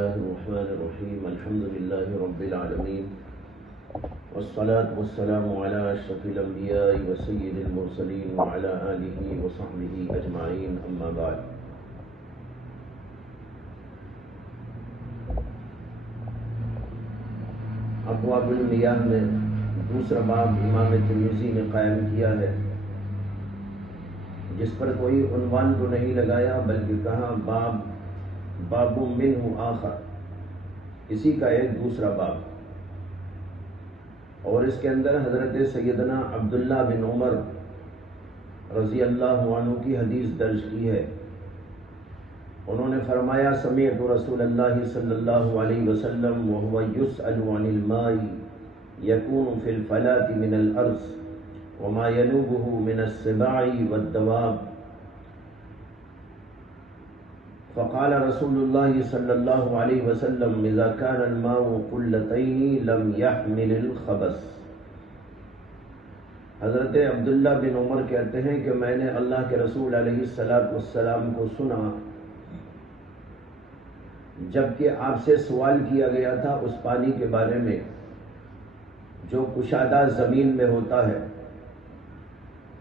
الله الرحمن الرحيم الحمد لله رب العالمين والصلاة والسلام على أشرف الأنبياء وسيد المرسلين وعلى آله وصحبه أجمعين أما بعد. ابواب المیاہ میں دوسرا باب امام ترمذی نے قائم کیا ہے، جس پر کوئی عنوان تو نہیں لگایا بلکہ کہا باب منہ آخر، اسی کا ایک دوسرا باب، اور اس کے اندر حضرت سیدنا عبداللہ بن عمر رضی اللہ عنہ کی حدیث درج کی ہے۔ انہوں نے فرمایا سمعت رسول اللہ صلی اللہ علیہ وسلم وهو يسأل عن الماء يكون في الفلاة من الأرض وما ينوبه من السباع والدواب، فقال رسول الله صلى الله عليه وسلم إذا كان الماء قلتين لم يحمل الخبث۔ حضرت عبداللہ بن عمر کہتے ہیں کہ میں نے اللہ کے رسول علیہ السلام کو سنا جبکہ آپ سے سوال کیا گیا تھا اس پانی کے بارے میں جو کشادہ زمین میں ہوتا ہے،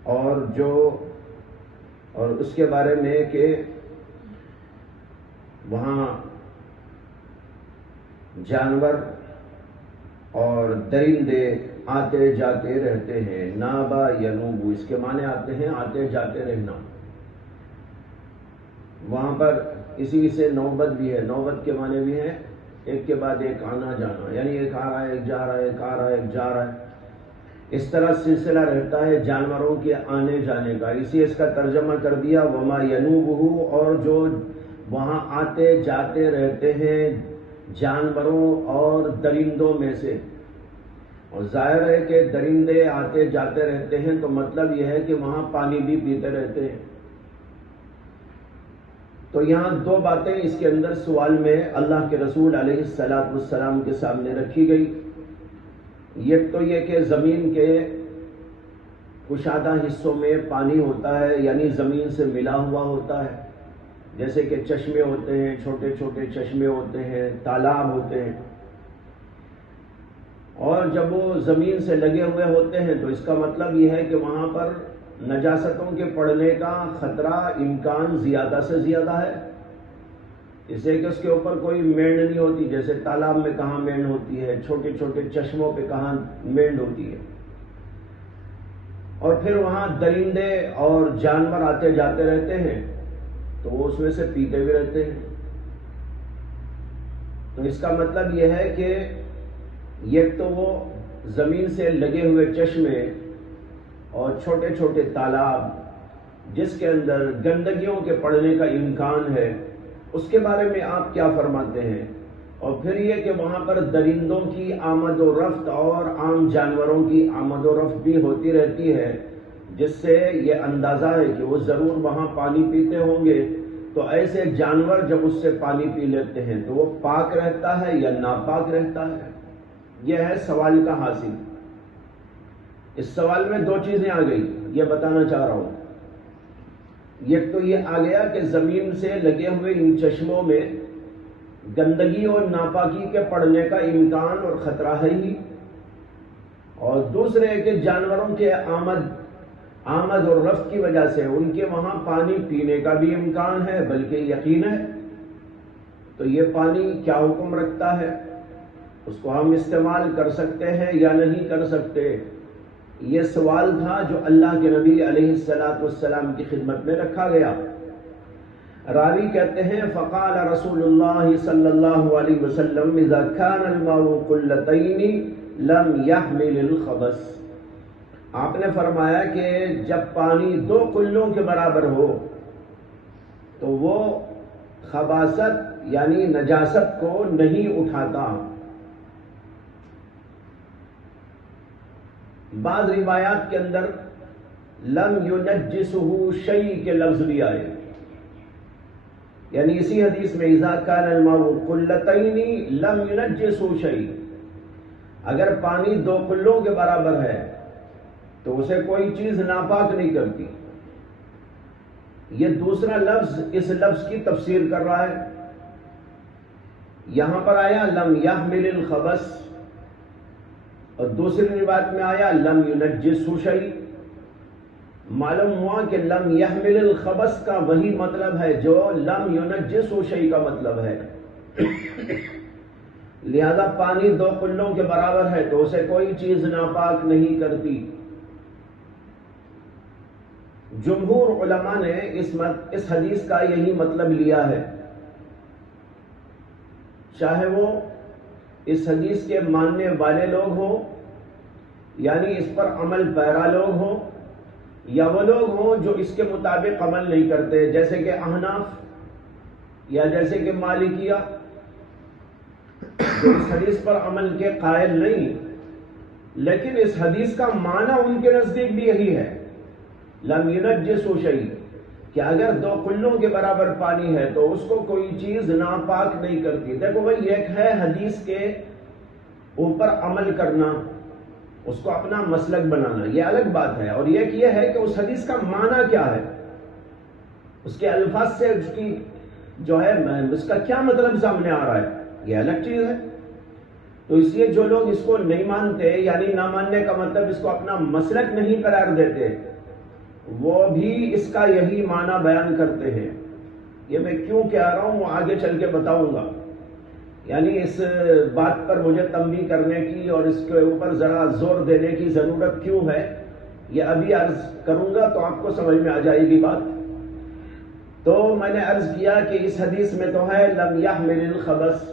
اور اس کے بارے میں کہ وہاں جانور اور درندے آتے جاتے رہتے ہیں۔ نابا ینوبو، اس کے معنی آتے ہیں آتے جاتے رہنا۔ وہاں پر اسی سے نوبت بھی ہے، نوبت کے معنی بھی ہے ایک کے بعد ایک آنا جانا، یعنی ایک آ رہا ہے ایک جا رہا ہے ایک آ رہا ہے ایک جا رہا ہے، اس طرح سلسلہ رہتا ہے جانوروں کے آنے جانے کا۔ اسی اس کا ترجمہ کر دیا وما ینوبہ، اور جو وہاں آتے جاتے رہتے ہیں جانوروں اور درندوں میں سے۔ اور ظاہر ہے کہ درندے آتے جاتے رہتے ہیں تو مطلب یہ ہے کہ وہاں پانی بھی پیتے رہتے ہیں۔ تو یہاں دو باتیں اس کے اندر سوال میں اللہ کے رسول علیہ السلام کے سامنے رکھی گئی۔ ایک تو یہ کہ زمین کے کشادہ حصوں میں پانی ہوتا ہے، یعنی زمین سے ملا ہوا ہوتا ہے، جیسے کہ چشمے ہوتے ہیں، چھوٹے چھوٹے چشمے ہوتے ہیں، تالاب ہوتے ہیں، اور جب وہ زمین سے لگے ہوئے ہوتے ہیں تو اس کا مطلب یہ ہے کہ وہاں پر نجاستوں کے پڑنے کا خطرہ امکان زیادہ سے زیادہ ہے، اس سے کہ اس کے اوپر کوئی مینڈ نہیں ہوتی، جیسے تالاب میں کہاں مینڈ ہوتی ہے، چھوٹے چھوٹے چشموں پہ کہاں مینڈ ہوتی ہے۔ اور پھر وہاں درندے اور جانور آتے جاتے رہتے ہیں تو وہ اس میں سے پیتے بھی رہتے ہیں۔ تو اس کا مطلب یہ ہے کہ ایک تو وہ زمین سے لگے ہوئے چشمے اور چھوٹے چھوٹے تالاب جس کے اندر گندگیوں کے پڑنے کا امکان ہے، اس کے بارے میں آپ کیا فرماتے ہیں؟ اور پھر یہ کہ وہاں پر درندوں کی آمد و رفت اور عام جانوروں کی آمد و رفت بھی ہوتی رہتی ہے، جس سے یہ اندازہ ہے کہ وہ ضرور وہاں پانی پیتے ہوں گے۔ تو ایسے جانور جب اس سے پانی پی لیتے ہیں تو وہ پاک رہتا ہے یا ناپاک رہتا ہے؟ یہ ہے سوال کا حاصل۔ اس سوال میں دو چیزیں آ گئی، یہ بتانا چاہ رہا ہوں۔ ایک تو یہ آ گیا کہ زمین سے لگے ہوئے ان چشموں میں گندگی اور ناپاکی کے پڑنے کا امکان اور خطرہ ہے ہی، اور دوسرے کہ جانوروں کے آمد اور رفت کی وجہ سے ان کے وہاں پانی پینے کا بھی امکان ہے، بلکہ یقین ہے۔ تو یہ پانی کیا حکم رکھتا ہے؟ اس کو ہم استعمال کر سکتے ہیں یا نہیں کر سکتے؟ یہ سوال تھا جو اللہ کے نبی علیہ السلام کی خدمت میں رکھا گیا۔ راوی کہتے ہیں فقال رسول اللہ صلی اللہ علیہ وسلم اذا كان الماء قلتين لم يحمل الخبث۔ آپ نے فرمایا کہ جب پانی دو قلوں کے برابر ہو تو وہ خباثت یعنی نجاست کو نہیں اٹھاتا۔ بعض روایات کے اندر لم ينجسه شيء کے لفظ بھی آئے، یعنی اسی حدیث میں اذا كان الماء قلتين لم ينجسه شيء، اگر پانی دو قلوں کے برابر ہے تو اسے کوئی چیز ناپاک نہیں کرتی۔ یہ دوسرا لفظ اس لفظ کی تفسیر کر رہا ہے۔ یہاں پر آیا لم یحمل الخبث، اور دوسری روایت میں آیا لم ینجسہ شیء۔ معلوم ہوا کہ لم یحمل الخبث کا وہی مطلب ہے جو لم ینجسہ شیء کا مطلب ہے۔ لہذا پانی 2 کلوں کے برابر ہے تو اسے کوئی چیز ناپاک نہیں کرتی۔ جمہور علماء نے اس حدیث کا یہی مطلب لیا ہے، چاہے وہ اس حدیث کے ماننے والے لوگ ہوں، یعنی اس پر عمل پیرا لوگ ہوں، یا وہ لوگ ہوں جو اس کے مطابق عمل نہیں کرتے، جیسے کہ احناف یا جیسے کہ مالکیہ، جو اس حدیث پر عمل کے قائل نہیں، لیکن اس حدیث کا معنی ان کے نزدیک بھی یہی ہے، لم ینجسہ شیء، کہ اگر 2 کلوں کے برابر پانی ہے تو اس کو کوئی چیز ناپاک نہیں کرتی۔ دیکھو بھائی، ایک ہے حدیث کے اوپر عمل کرنا، اس کو اپنا مسلک بنانا، یہ الگ بات ہے، اور ایک یہ ہے کہ اس حدیث کا معنی کیا ہے، اس کے الفاظ سے اس کی جو ہے اس کا کیا مطلب سامنے آ رہا ہے، یہ الگ چیز ہے۔ تو اس لیے جو لوگ اس کو نہیں مانتے، یعنی نہ ماننے کا مطلب اس کو اپنا مسلک نہیں قرار دیتے، وہ بھی اس کا یہی معنی بیان کرتے ہیں۔ یہ میں کیوں کہہ رہا ہوں وہ آگے چل کے بتاؤں گا، یعنی اس بات پر مجھے تنبیہ کرنے کی اور اس کے اوپر ذرا زور دینے کی ضرورت کیوں ہے، یہ ابھی عرض کروں گا تو آپ کو سمجھ میں آ جائے گی بات۔ تو میں نے عرض کیا کہ اس حدیث میں تو ہے لم یحمل الخبث،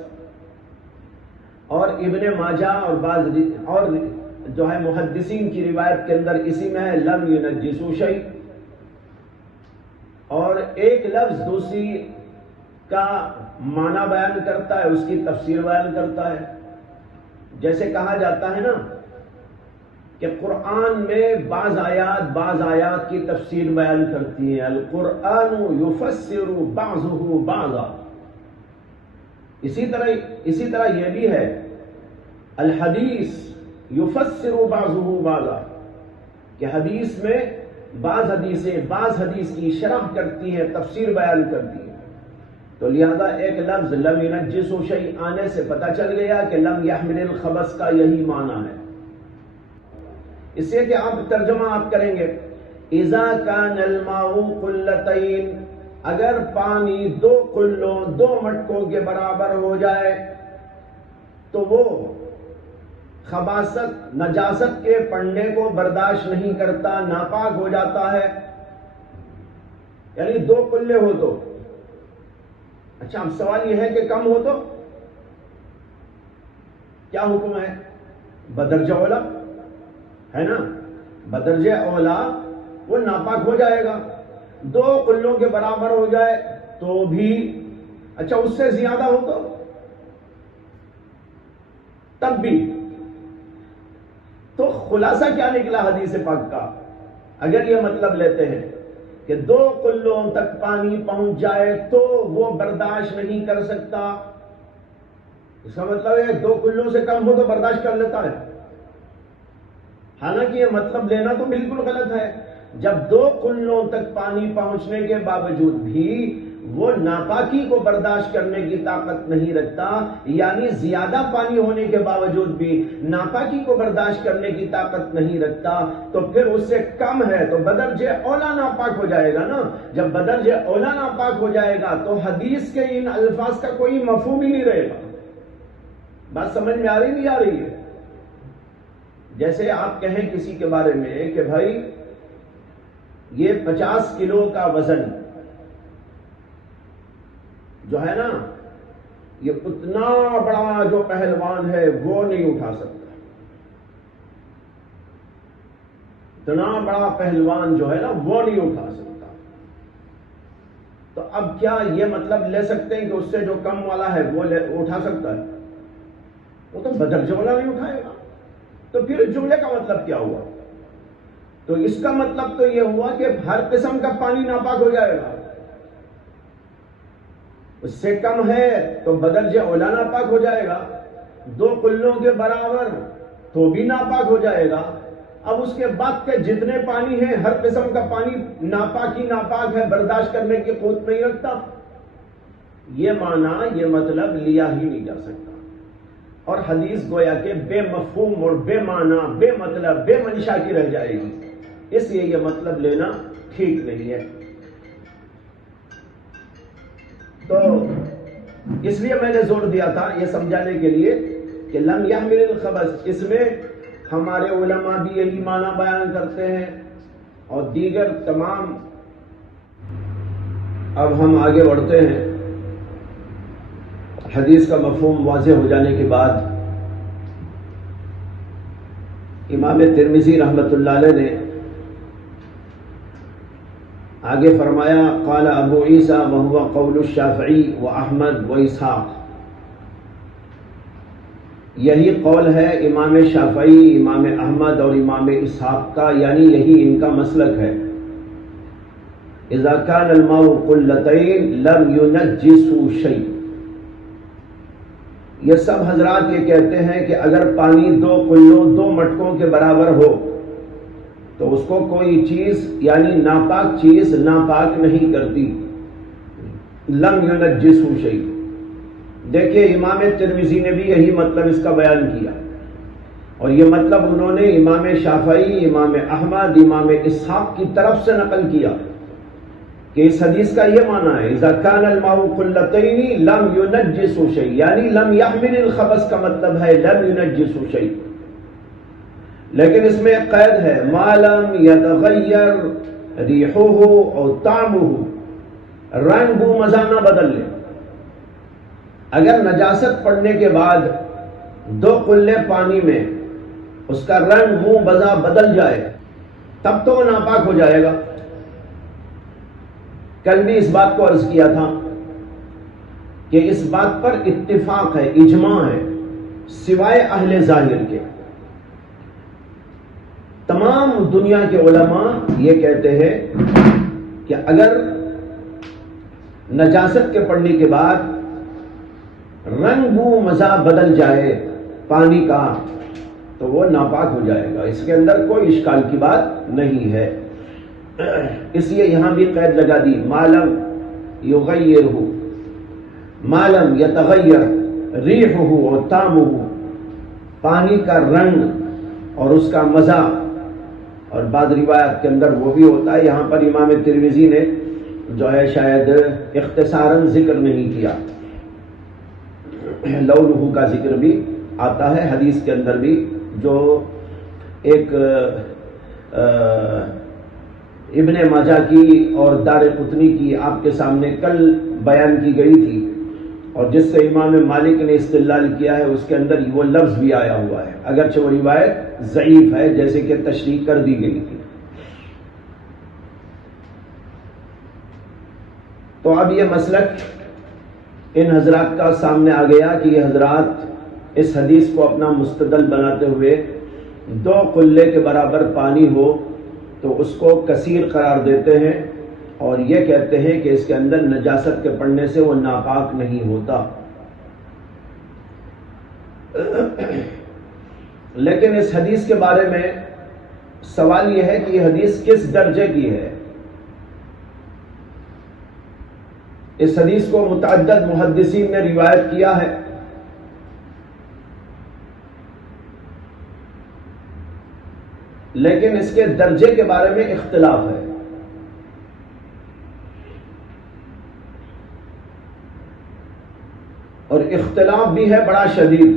اور ابن ماجہ اور بعض اور جو ہے محدثین کی روایت کے اندر اسی میں ہے لم ینجسہ شیء، اور ایک لفظ دوسری کا معنی بیان کرتا ہے، اس کی تفسیر بیان کرتا ہے۔ جیسے کہا جاتا ہے نا کہ قرآن میں بعض آیات کی تفسیر بیان کرتی ہیں، القرآن یفسر بعضہ بعضا، اسی طرح یہ بھی ہے الحدیث یفسر بعضہ بعضا، کہ حدیث میں بعض حدیث کی شرح کرتی ہے، تفسیر بیان کرتی ہے۔ تو لہذا ایک لفظ لم ینجسہ شیء آنے سے پتہ چل گیا کہ لم یحمل الخبث کا یہی معنی ہے۔ اس سے کہ آپ ترجمہ آپ کریں گے، اذا کان الماء قلتین، اگر پانی 2 کلوں 2 مٹکوں کے برابر ہو جائے تو وہ خباثت نجاست کے پڑنے کو برداشت نہیں کرتا، ناپاک ہو جاتا ہے، یعنی 2 کلے ہو تو۔ اچھا، اب سوال یہ ہے کہ کم ہو تو کیا حکم ہے؟ بدرجہ اولا ہے نا، بدرجہ اولا وہ ناپاک ہو جائے گا۔ 2 کلوں کے برابر ہو جائے تو بھی، اچھا اس سے زیادہ ہو تو تب بھی۔ تو خلاصہ کیا نکلا حدیث پاک کا؟ اگر یہ مطلب لیتے ہیں کہ 2 کلوں تک پانی پہنچ جائے تو وہ برداشت نہیں کر سکتا، اس کا مطلب ہے 2 کلوں سے کم ہو تو برداشت کر لیتا ہے، حالانکہ یہ مطلب لینا تو بالکل غلط ہے۔ جب 2 کلوں تک پانی پہنچنے کے باوجود بھی وہ ناپاکی کو برداشت کرنے کی طاقت نہیں رکھتا، یعنی زیادہ پانی ہونے کے باوجود بھی ناپاکی کو برداشت کرنے کی طاقت نہیں رکھتا، تو پھر اس سے کم ہے تو بدرجہ اولا ناپاک ہو جائے گا نا۔ جب بدرجہ اولا ناپاک ہو جائے گا تو حدیث کے ان الفاظ کا کوئی مفہوم ہی نہیں رہے گا۔ بات سمجھ میں آ رہی نہیں آ رہی ہے؟ جیسے آپ کہیں کسی کے بارے میں کہ بھائی یہ 50 کلو کا وزن جو ہے نا، یہ اتنا بڑا جو پہلوان ہے وہ نہیں اٹھا سکتا، اتنا بڑا پہلوان جو ہے نا وہ نہیں اٹھا سکتا۔ تو اب کیا یہ مطلب لے سکتے ہیں کہ اس سے جو کم والا ہے وہ اٹھا سکتا ہے؟ وہ تو بدرجہ والا نہیں اٹھائے گا۔ تو پھر جملے کا مطلب کیا ہوا؟ تو اس کا مطلب تو یہ ہوا کہ ہر قسم کا پانی ناپاک ہو جائے گا، اس سے کم ہے تو بدرجہ اولا ناپاک ہو جائے گا، 2 کلوں کے برابر تو بھی ناپاک ہو جائے گا۔ اب اس کے بعد کے جتنے پانی ہیں، ہر قسم کا پانی ناپاک ہے، برداشت کرنے کی قوت نہیں رکھتا۔ یہ معنی، یہ مطلب لیا ہی نہیں جا سکتا، اور حدیث گویا کہ بے مفہوم اور بے معنی، بے مطلب، بے منشا کی رہ جائے گی، اس لیے یہ مطلب لینا ٹھیک نہیں ہے۔ تو اس لیے میں نے زور دیا تھا یہ سمجھانے کے لیے کہ لم یحمل الخبث، اس میں ہمارے علماء بھی یہی معنی بیان کرتے ہیں اور دیگر تمام۔ اب ہم آگے بڑھتے ہیں۔ حدیث کا مفہوم واضح ہو جانے کے بعد امام ترمذی رحمۃ اللہ علیہ نے آگے فرمایا، قال ابو عیسیٰ وهو قول الشافعی واحمد واسحاق، یہی قول ہے امام شافعی، امام احمد اور امام اسحاق کا، یعنی یہی ان کا مسلک ہے۔ اذا كان الماء قلتين لم ينجسوا شيء، یہ سب حضرات یہ کہتے ہیں کہ اگر پانی 2 قلوں 2 مٹکوں کے برابر ہو تو اس کو کوئی چیز یعنی ناپاک چیز ناپاک نہیں کرتی۔ لم ينجسوا شيء، دیکھیں امام ترمذی نے بھی یہی مطلب اس کا بیان کیا، اور یہ مطلب انہوں نے امام شافعی، امام احمد، امام اسحاق کی طرف سے نقل کیا کہ اس حدیث کا یہ معنی ہے اذا كان الماء قلتين لم ينجسوا شيء، یعنی لم يحمل الخبث کا مطلب ہے لم ينجسوا شيء، لیکن اس میں ایک قید ہے ما لم يتغیر ریحه او طعمه، رنگ بو مزہ نہ بدل لے۔ اگر نجاست پڑنے کے بعد 2 قلے پانی میں اس کا رنگ منہ بزا بدل جائے تب تو وہ ناپاک ہو جائے گا۔ کل بھی اس بات کو عرض کیا تھا کہ اس بات پر اتفاق ہے، اجماع ہے، سوائے اہل ظاہر کے۔ تمام دنیا کے علماء یہ کہتے ہیں کہ اگر نجاست کے پڑنے کے بعد رنگ بو مزہ بدل جائے پانی کا تو وہ ناپاک ہو جائے گا، اس کے اندر کوئی اشکال کی بات نہیں ہے۔ اس لیے یہاں بھی قید لگا دی ما لم یغیرہ، ما لم یتغیر ریحہ و طعمہ، پانی کا رنگ اور اس کا مزہ، اور بعض روایات کے اندر وہ بھی ہوتا ہے، یہاں پر امام ترمذی نے جو ہے شاید اختصاراً ذکر نہیں کیا، لونہ کا ذکر بھی آتا ہے حدیث کے اندر بھی، جو ایک ابن ماجہ کی اور دارقطنی کی آپ کے سامنے کل بیان کی گئی تھی، اور جس سے امام مالک نے استدلال کیا ہے اس کے اندر وہ لفظ بھی آیا ہوا ہے، اگرچہ وہ روایت ضعیف ہے جیسے کہ تشریح کر دی گئی تھی۔ تو اب یہ مسلک ان حضرات کا سامنے آ گیا کہ یہ حضرات اس حدیث کو اپنا مستدل بناتے ہوئے 2 قلے کے برابر پانی ہو تو اس کو کثیر قرار دیتے ہیں، اور یہ کہتے ہیں کہ اس کے اندر نجاست کے پڑنے سے وہ ناپاک نہیں ہوتا۔ لیکن اس حدیث کے بارے میں سوال یہ ہے کہ یہ حدیث کس درجے کی ہے۔ اس حدیث کو متعدد محدثین نے روایت کیا ہے، لیکن اس کے درجے کے بارے میں اختلاف ہے۔ اور اختلاف بھی ہے بڑا شدید،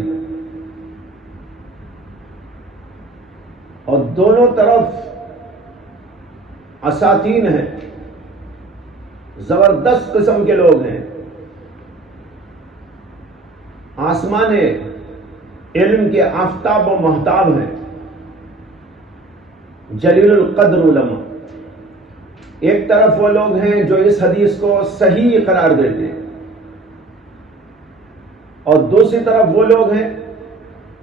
اور دونوں طرف اساتین ہیں، زبردست قسم کے لوگ ہیں، آسمان علم کے آفتاب و مہتاب ہیں، جلیل القدر علماء۔ ایک طرف وہ لوگ ہیں جو اس حدیث کو صحیح قرار دیتے ہیں، اور دوسری طرف وہ لوگ ہیں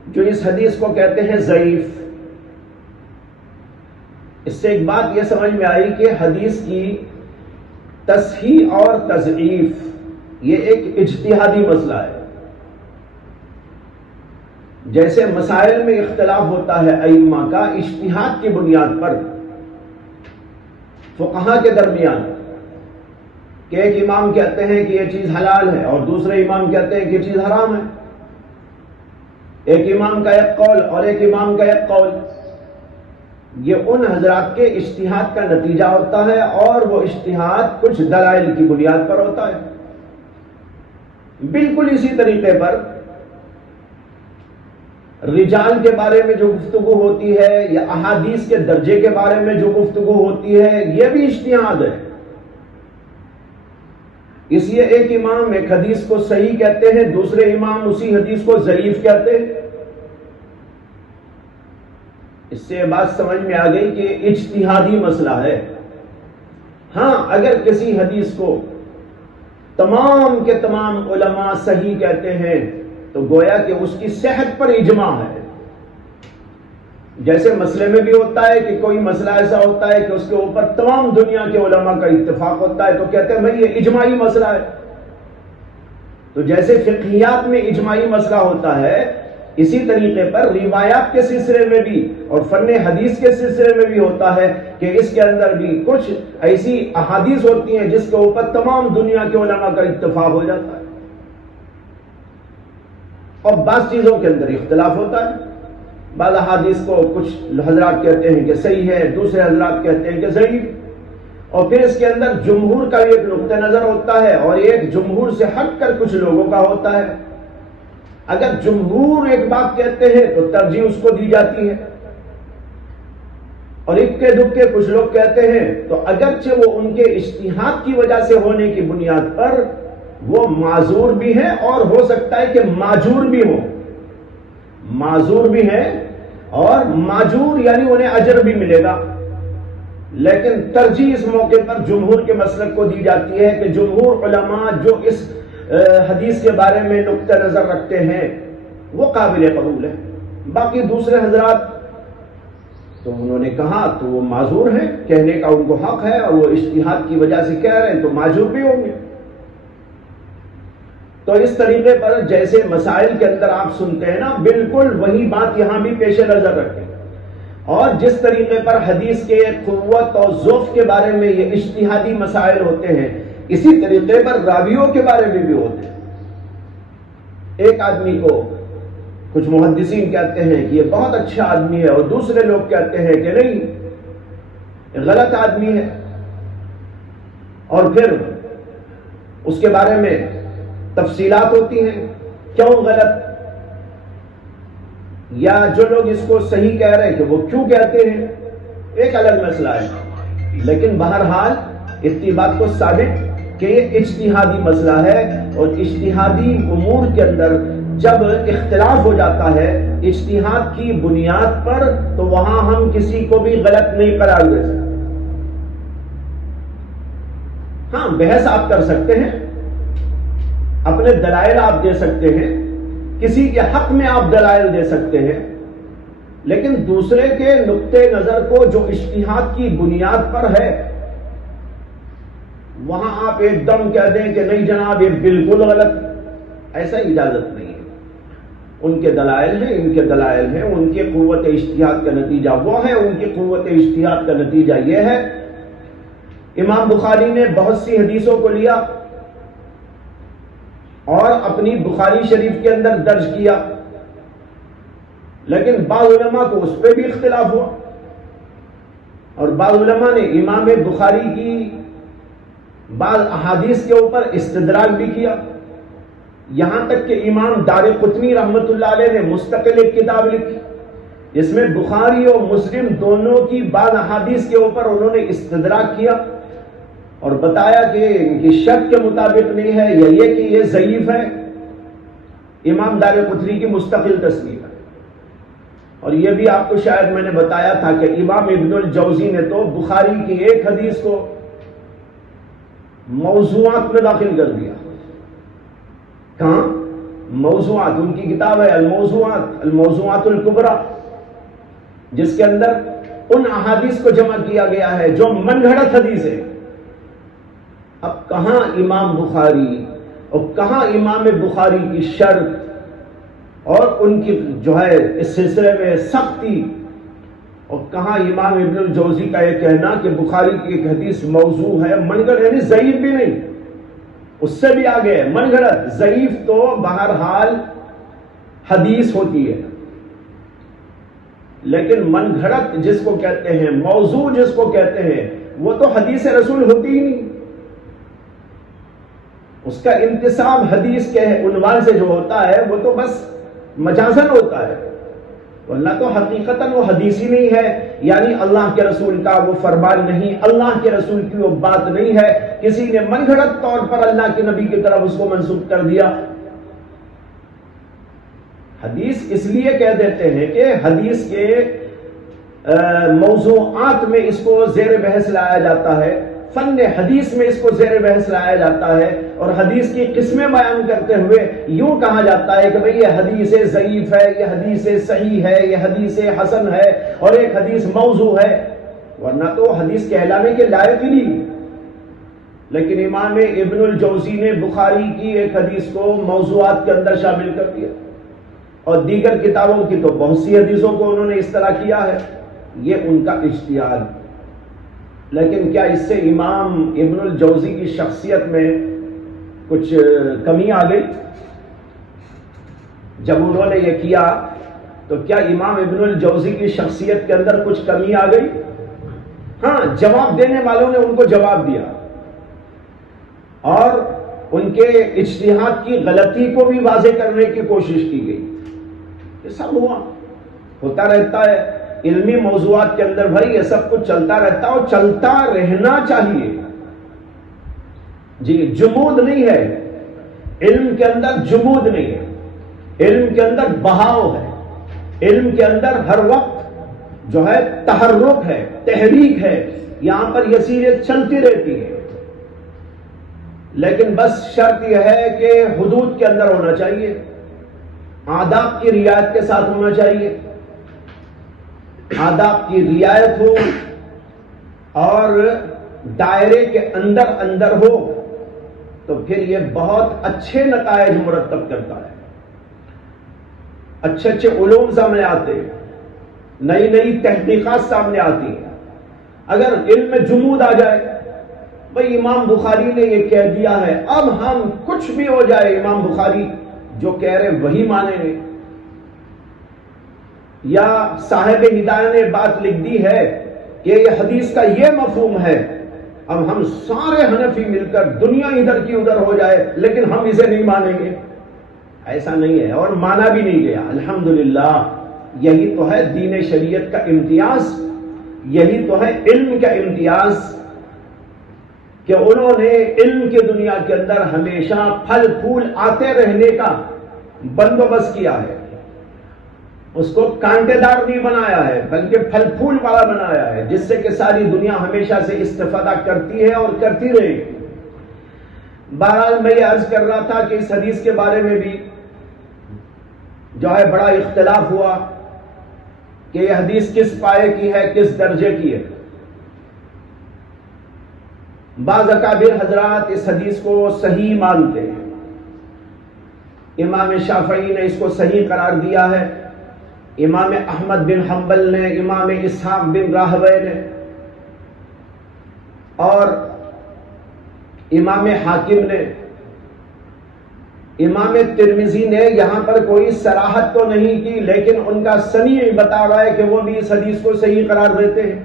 جو اس حدیث کو کہتے ہیں ضعیف۔ اس سے ایک بات یہ سمجھ میں آئی کہ حدیث کی تصحیح اور تضعیف یہ ایک اجتہادی مسئلہ ہے۔ جیسے مسائل میں اختلاف ہوتا ہے ائمہ کا اجتہاد کی بنیاد پر فقہا کے درمیان، کہ ایک امام کہتے ہیں کہ یہ چیز حلال ہے اور دوسرے امام کہتے ہیں کہ یہ چیز حرام ہے، ایک امام کا ایک قول اور ایک امام کا ایک قول، یہ ان حضرات کے اجتہاد کا نتیجہ ہوتا ہے اور وہ اجتہاد کچھ دلائل کی بنیاد پر ہوتا ہے۔ بالکل اسی طریقے پر رجال کے بارے میں جو گفتگو ہوتی ہے یا احادیث کے درجے کے بارے میں جو گفتگو ہوتی ہے، یہ بھی اجتہاد ہے۔ اس لیے ایک امام ایک حدیث کو صحیح کہتے ہیں، دوسرے امام اسی حدیث کو ضعیف کہتے ہیں۔ اس سے بات سمجھ میں آ گئی کہ اجتہادی مسئلہ ہے۔ ہاں، اگر کسی حدیث کو تمام کے تمام علماء صحیح کہتے ہیں تو گویا کہ اس کی صحت پر اجماع ہے۔ جیسے مسئلے میں بھی ہوتا ہے کہ کوئی مسئلہ ایسا ہوتا ہے کہ اس کے اوپر تمام دنیا کے علماء کا اتفاق ہوتا ہے تو کہتے ہیں بھائی یہ اجماعی مسئلہ ہے۔ تو جیسے فقہیات میں اجماعی مسئلہ ہوتا ہے، اسی طریقے پر روایات کے سلسلے میں بھی اور فن حدیث کے سلسلے میں بھی ہوتا ہے کہ اس کے اندر بھی کچھ ایسی احادیث ہوتی ہیں جس کے اوپر تمام دنیا کے علماء کا اتفاق ہو جاتا ہے، اور بعض چیزوں کے اندر اختلاف ہوتا ہے۔ بعض احادیث کو کچھ حضرات کہتے ہیں کہ صحیح ہے، دوسرے حضرات کہتے ہیں کہ ضعیف، اور پھر اس کے اندر جمہور کا ایک نقطہ نظر ہوتا ہے اور ایک جمہور سے ہٹ کر کچھ لوگوں کا ہوتا ہے۔ اگر جمہور ایک بات کہتے ہیں تو ترجیح اس کو دی جاتی ہے، اور اکے دکے کچھ لوگ کہتے ہیں تو اگرچہ وہ ان کے اجتہاد کی وجہ سے ہونے کی بنیاد پر وہ معذور بھی ہیں اور ہو سکتا ہے کہ معجور بھی ہو، معذور بھی ہیں اور معجور یعنی انہیں اجر بھی ملے گا، لیکن ترجیح اس موقع پر جمہور کے مسلک کو دی جاتی ہے کہ جمہور علماء جو اس حدیث کے بارے میں نقطہ نظر رکھتے ہیں وہ قابل قبول ہے۔ باقی دوسرے حضرات تو انہوں نے کہا تو وہ معذور ہیں، کہنے کا ان کو حق ہے، اور وہ اجتہاد کی وجہ سے کہہ رہے ہیں تو معذور بھی ہوں گے۔ تو اس طریقے پر جیسے مسائل کے اندر آپ سنتے ہیں نا، بالکل وہی بات یہاں بھی پیش نظر رکھیں، اور جس طریقے پر حدیث کے قوت اور ضعف کے بارے میں یہ اجتہادی مسائل ہوتے ہیں، اسی طریقے پر راویوں کے بارے میں بھی ہوتے ہیں۔ ایک آدمی کو کچھ محدثین کہتے ہیں کہ یہ بہت اچھا آدمی ہے، اور دوسرے لوگ کہتے ہیں کہ نہیں، غلط آدمی ہے، اور پھر اس کے بارے میں تفصیلات ہوتی ہیں، کیوں غلط، یا جو لوگ اس کو صحیح کہہ رہے ہیں کہ وہ کیوں کہتے ہیں، ایک الگ مسئلہ ہے۔ لیکن بہرحال اتنی بات کو ثابت کہ یہ اجتہادی مسئلہ ہے، اور اجتہادی امور کے اندر جب اختلاف ہو جاتا ہے اجتہاد کی بنیاد پر تو وہاں ہم کسی کو بھی غلط نہیں قرار دے سکتے۔ ہاں، بحث آپ کر سکتے ہیں، اپنے دلائل آپ دے سکتے ہیں، کسی کے حق میں آپ دلائل دے سکتے ہیں، لیکن دوسرے کے نقطہ نظر کو جو اجتہاد کی بنیاد پر ہے وہاں آپ ایک دم کہہ دیں کہ نہیں جناب یہ بالکل غلط، ایسا اجازت نہیں ہے۔ ان کے دلائل ہیں، ان کے دلائل ہیں، ان کی قوت اجتہاد کا نتیجہ وہ ہے، ان کی قوت اجتہاد کا نتیجہ یہ ہے۔ امام بخاری نے بہت سی حدیثوں کو لیا اور اپنی بخاری شریف کے اندر درج کیا، لیکن بعض علماء کو اس پہ بھی اختلاف ہوا، اور بعض علماء نے امام بخاری کی بعض احادیث کے اوپر استدراک بھی کیا، یہاں تک کہ امام دارقطنی رحمۃ اللہ علیہ نے مستقل ایک کتاب لکھی جس میں بخاری اور مسلم دونوں کی بعض احادیث کے اوپر انہوں نے استدراک کیا اور بتایا کہ ان کی شرط کے مطابق نہیں ہے، یا یہ کہ یہ ضعیف ہے۔ امام دارقطنی کی مستقل تصنیف ہے، اور یہ بھی آپ کو شاید میں نے بتایا تھا کہ امام ابن الجوزی نے تو بخاری کی ایک حدیث کو موضوعات میں داخل کر دیا۔ کہاں؟ موضوعات، ان کی کتاب ہے الموضوعات الکبریٰ، جس کے اندر ان احادیث کو جمع کیا گیا ہے جو من گھڑت حدیث ہے۔ اب کہاں امام بخاری اور کہاں امام بخاری کی شرط اور ان کی جو ہے اس سلسلے میں سختی، اور کہاں امام ابن الجوزی کا یہ کہنا کہ بخاری کی ایک حدیث موضوع ہے، من گھڑت یعنی ضعیف بھی نہیں، اس سے بھی آگے ہے من گھڑت. ضعیف تو بہرحال حدیث ہوتی ہے، لیکن من گھڑت جس کو کہتے ہیں، موضوع جس کو کہتے ہیں، وہ تو حدیث رسول ہوتی ہی نہیں. اس کا انتساب حدیث کے عنوان سے جو ہوتا ہے وہ تو بس مجازن ہوتا ہے، ورنہ تو حقیقتاً وہ حدیث ہی نہیں ہے. یعنی اللہ کے رسول کا وہ فرمان نہیں، اللہ کے رسول کی وہ بات نہیں ہے، کسی نے من گھڑت طور پر اللہ کے نبی کی طرف اس کو منسوب کر دیا. حدیث اس لیے کہہ دیتے ہیں کہ حدیث کے موضوعات میں اس کو زیر بحث لایا جاتا ہے، فن حدیث میں اس کو زیر بحث لایا جاتا ہے، اور حدیث کی قسمیں بیان کرتے ہوئے یوں کہا جاتا ہے کہ بھئی یہ حدیث ضعیف ہے، یہ حدیث صحیح ہے، یہ حدیث حسن ہے، اور ایک حدیث موضوع ہے، ورنہ تو حدیث کہلانے کے لائق ہی نہیں. لیکن امام ابن الجوزی نے بخاری کی ایک حدیث کو موضوعات کے اندر شامل کر دیا، اور دیگر کتابوں کی تو بہت سی حدیثوں کو انہوں نے اس طرح کیا ہے. یہ ان کا اجتہاد. لیکن کیا اس سے امام ابن الجوزی کی شخصیت میں کچھ کمی آ گئی؟ جب انہوں نے یہ کیا تو کیا امام ابن الجوزی کی شخصیت کے اندر کچھ کمی آ گئی؟ ہاں، جواب دینے والوں نے ان کو جواب دیا، اور ان کے اجتہاد کی غلطی کو بھی واضح کرنے کی کوشش کی گئی. یہ سب ہوتا رہتا ہے علمی موضوعات کے اندر. بھائی یہ سب کچھ چلتا رہتا اور چلتا رہنا چاہیے. جی، جمود نہیں ہے علم کے اندر، جمود نہیں ہے علم کے اندر، بہاؤ ہے علم کے اندر. ہر وقت جو ہے تحرک ہے، تحریک ہے، یہاں پر یہ چیزیں چلتی رہتی ہے. لیکن بس شرط یہ ہے کہ حدود کے اندر ہونا چاہیے، آداب کی رعایت کے ساتھ ہونا چاہیے. آداب کی رعایت ہو اور دائرے کے اندر اندر ہو تو پھر یہ بہت اچھے نتائج مرتب کرتا ہے. اچھے اچھے علوم سامنے آتے ہیں، نئی نئی تحقیقات سامنے آتی ہیں. اگر علم میں جمود آ جائے، بھئی امام بخاری نے یہ کہہ دیا ہے، اب ہم کچھ بھی ہو جائے امام بخاری جو کہہ رہے وہی مانیں گے، یا صاحب ہدایہ نے بات لکھ دی ہے کہ یہ حدیث کا یہ مفہوم ہے، اب ہم سارے حنفی مل کر دنیا ادھر کی ادھر ہو جائے لیکن ہم اسے نہیں مانیں گے. ایسا نہیں ہے، اور مانا بھی نہیں گیا. الحمدللہ یہی تو ہے دین شریعت کا امتیاز، یہی تو ہے علم کا امتیاز کہ انہوں نے علم کی دنیا کے اندر ہمیشہ پھل پھول آتے رہنے کا بندوبست کیا ہے. اس کو کانٹے دار نہیں بنایا ہے بلکہ پھل پھول والا بنایا ہے، جس سے کہ ساری دنیا ہمیشہ سے استفادہ کرتی ہے اور کرتی رہے گی. بہرحال میں یہ عرض کر رہا تھا کہ اس حدیث کے بارے میں بھی جو ہے بڑا اختلاف ہوا کہ یہ حدیث کس پائے کی ہے، کس درجے کی ہے. بعض اکابر حضرات اس حدیث کو صحیح مانتے ہیں. امام شافعی نے اس کو صحیح قرار دیا ہے، امام احمد بن حنبل نے، امام اسحاق بن راہوے نے، اور امام حاکم نے. امام ترمذی نے یہاں پر کوئی صراحت تو نہیں کی، لیکن ان کا سمیع بتا رہا ہے کہ وہ بھی اس حدیث کو صحیح قرار دیتے ہیں.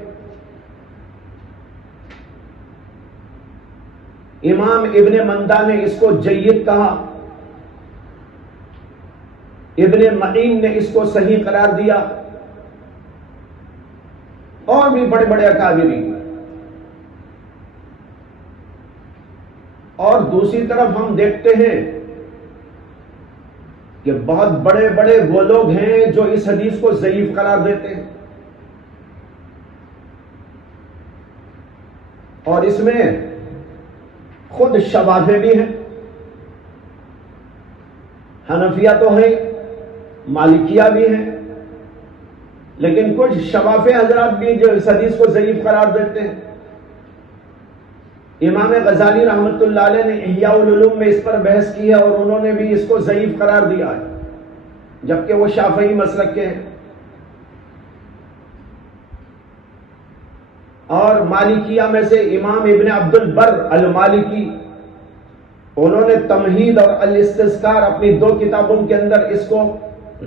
امام ابن مندہ نے اس کو جید کہا، ابن معین نے اس کو صحیح قرار دیا، اور بھی بڑے بڑے اکابری. اور دوسری طرف ہم دیکھتے ہیں کہ بہت بڑے بڑے وہ لوگ ہیں جو اس حدیث کو ضعیف قرار دیتے ہیں، اور اس میں خود شوافے بھی ہیں، حنفیہ تو ہیں، مالکیہ بھی ہیں، لیکن کچھ شوافے حضرات بھی جو اس حدیث کو ضعیف قرار دیتے ہیں. امام غزالی رحمۃ اللہ علیہ نے احیاء العلوم میں اس پر بحث کی ہے، اور انہوں نے بھی اس کو ضعیف قرار دیا ہے، جبکہ وہ شافعی مسلک کے ہیں. اور مالکیہ میں سے امام ابن عبد البر المالکی انہوں نے تمہید اور الاستذکار اپنی 2 کتابوں کے اندر اس کو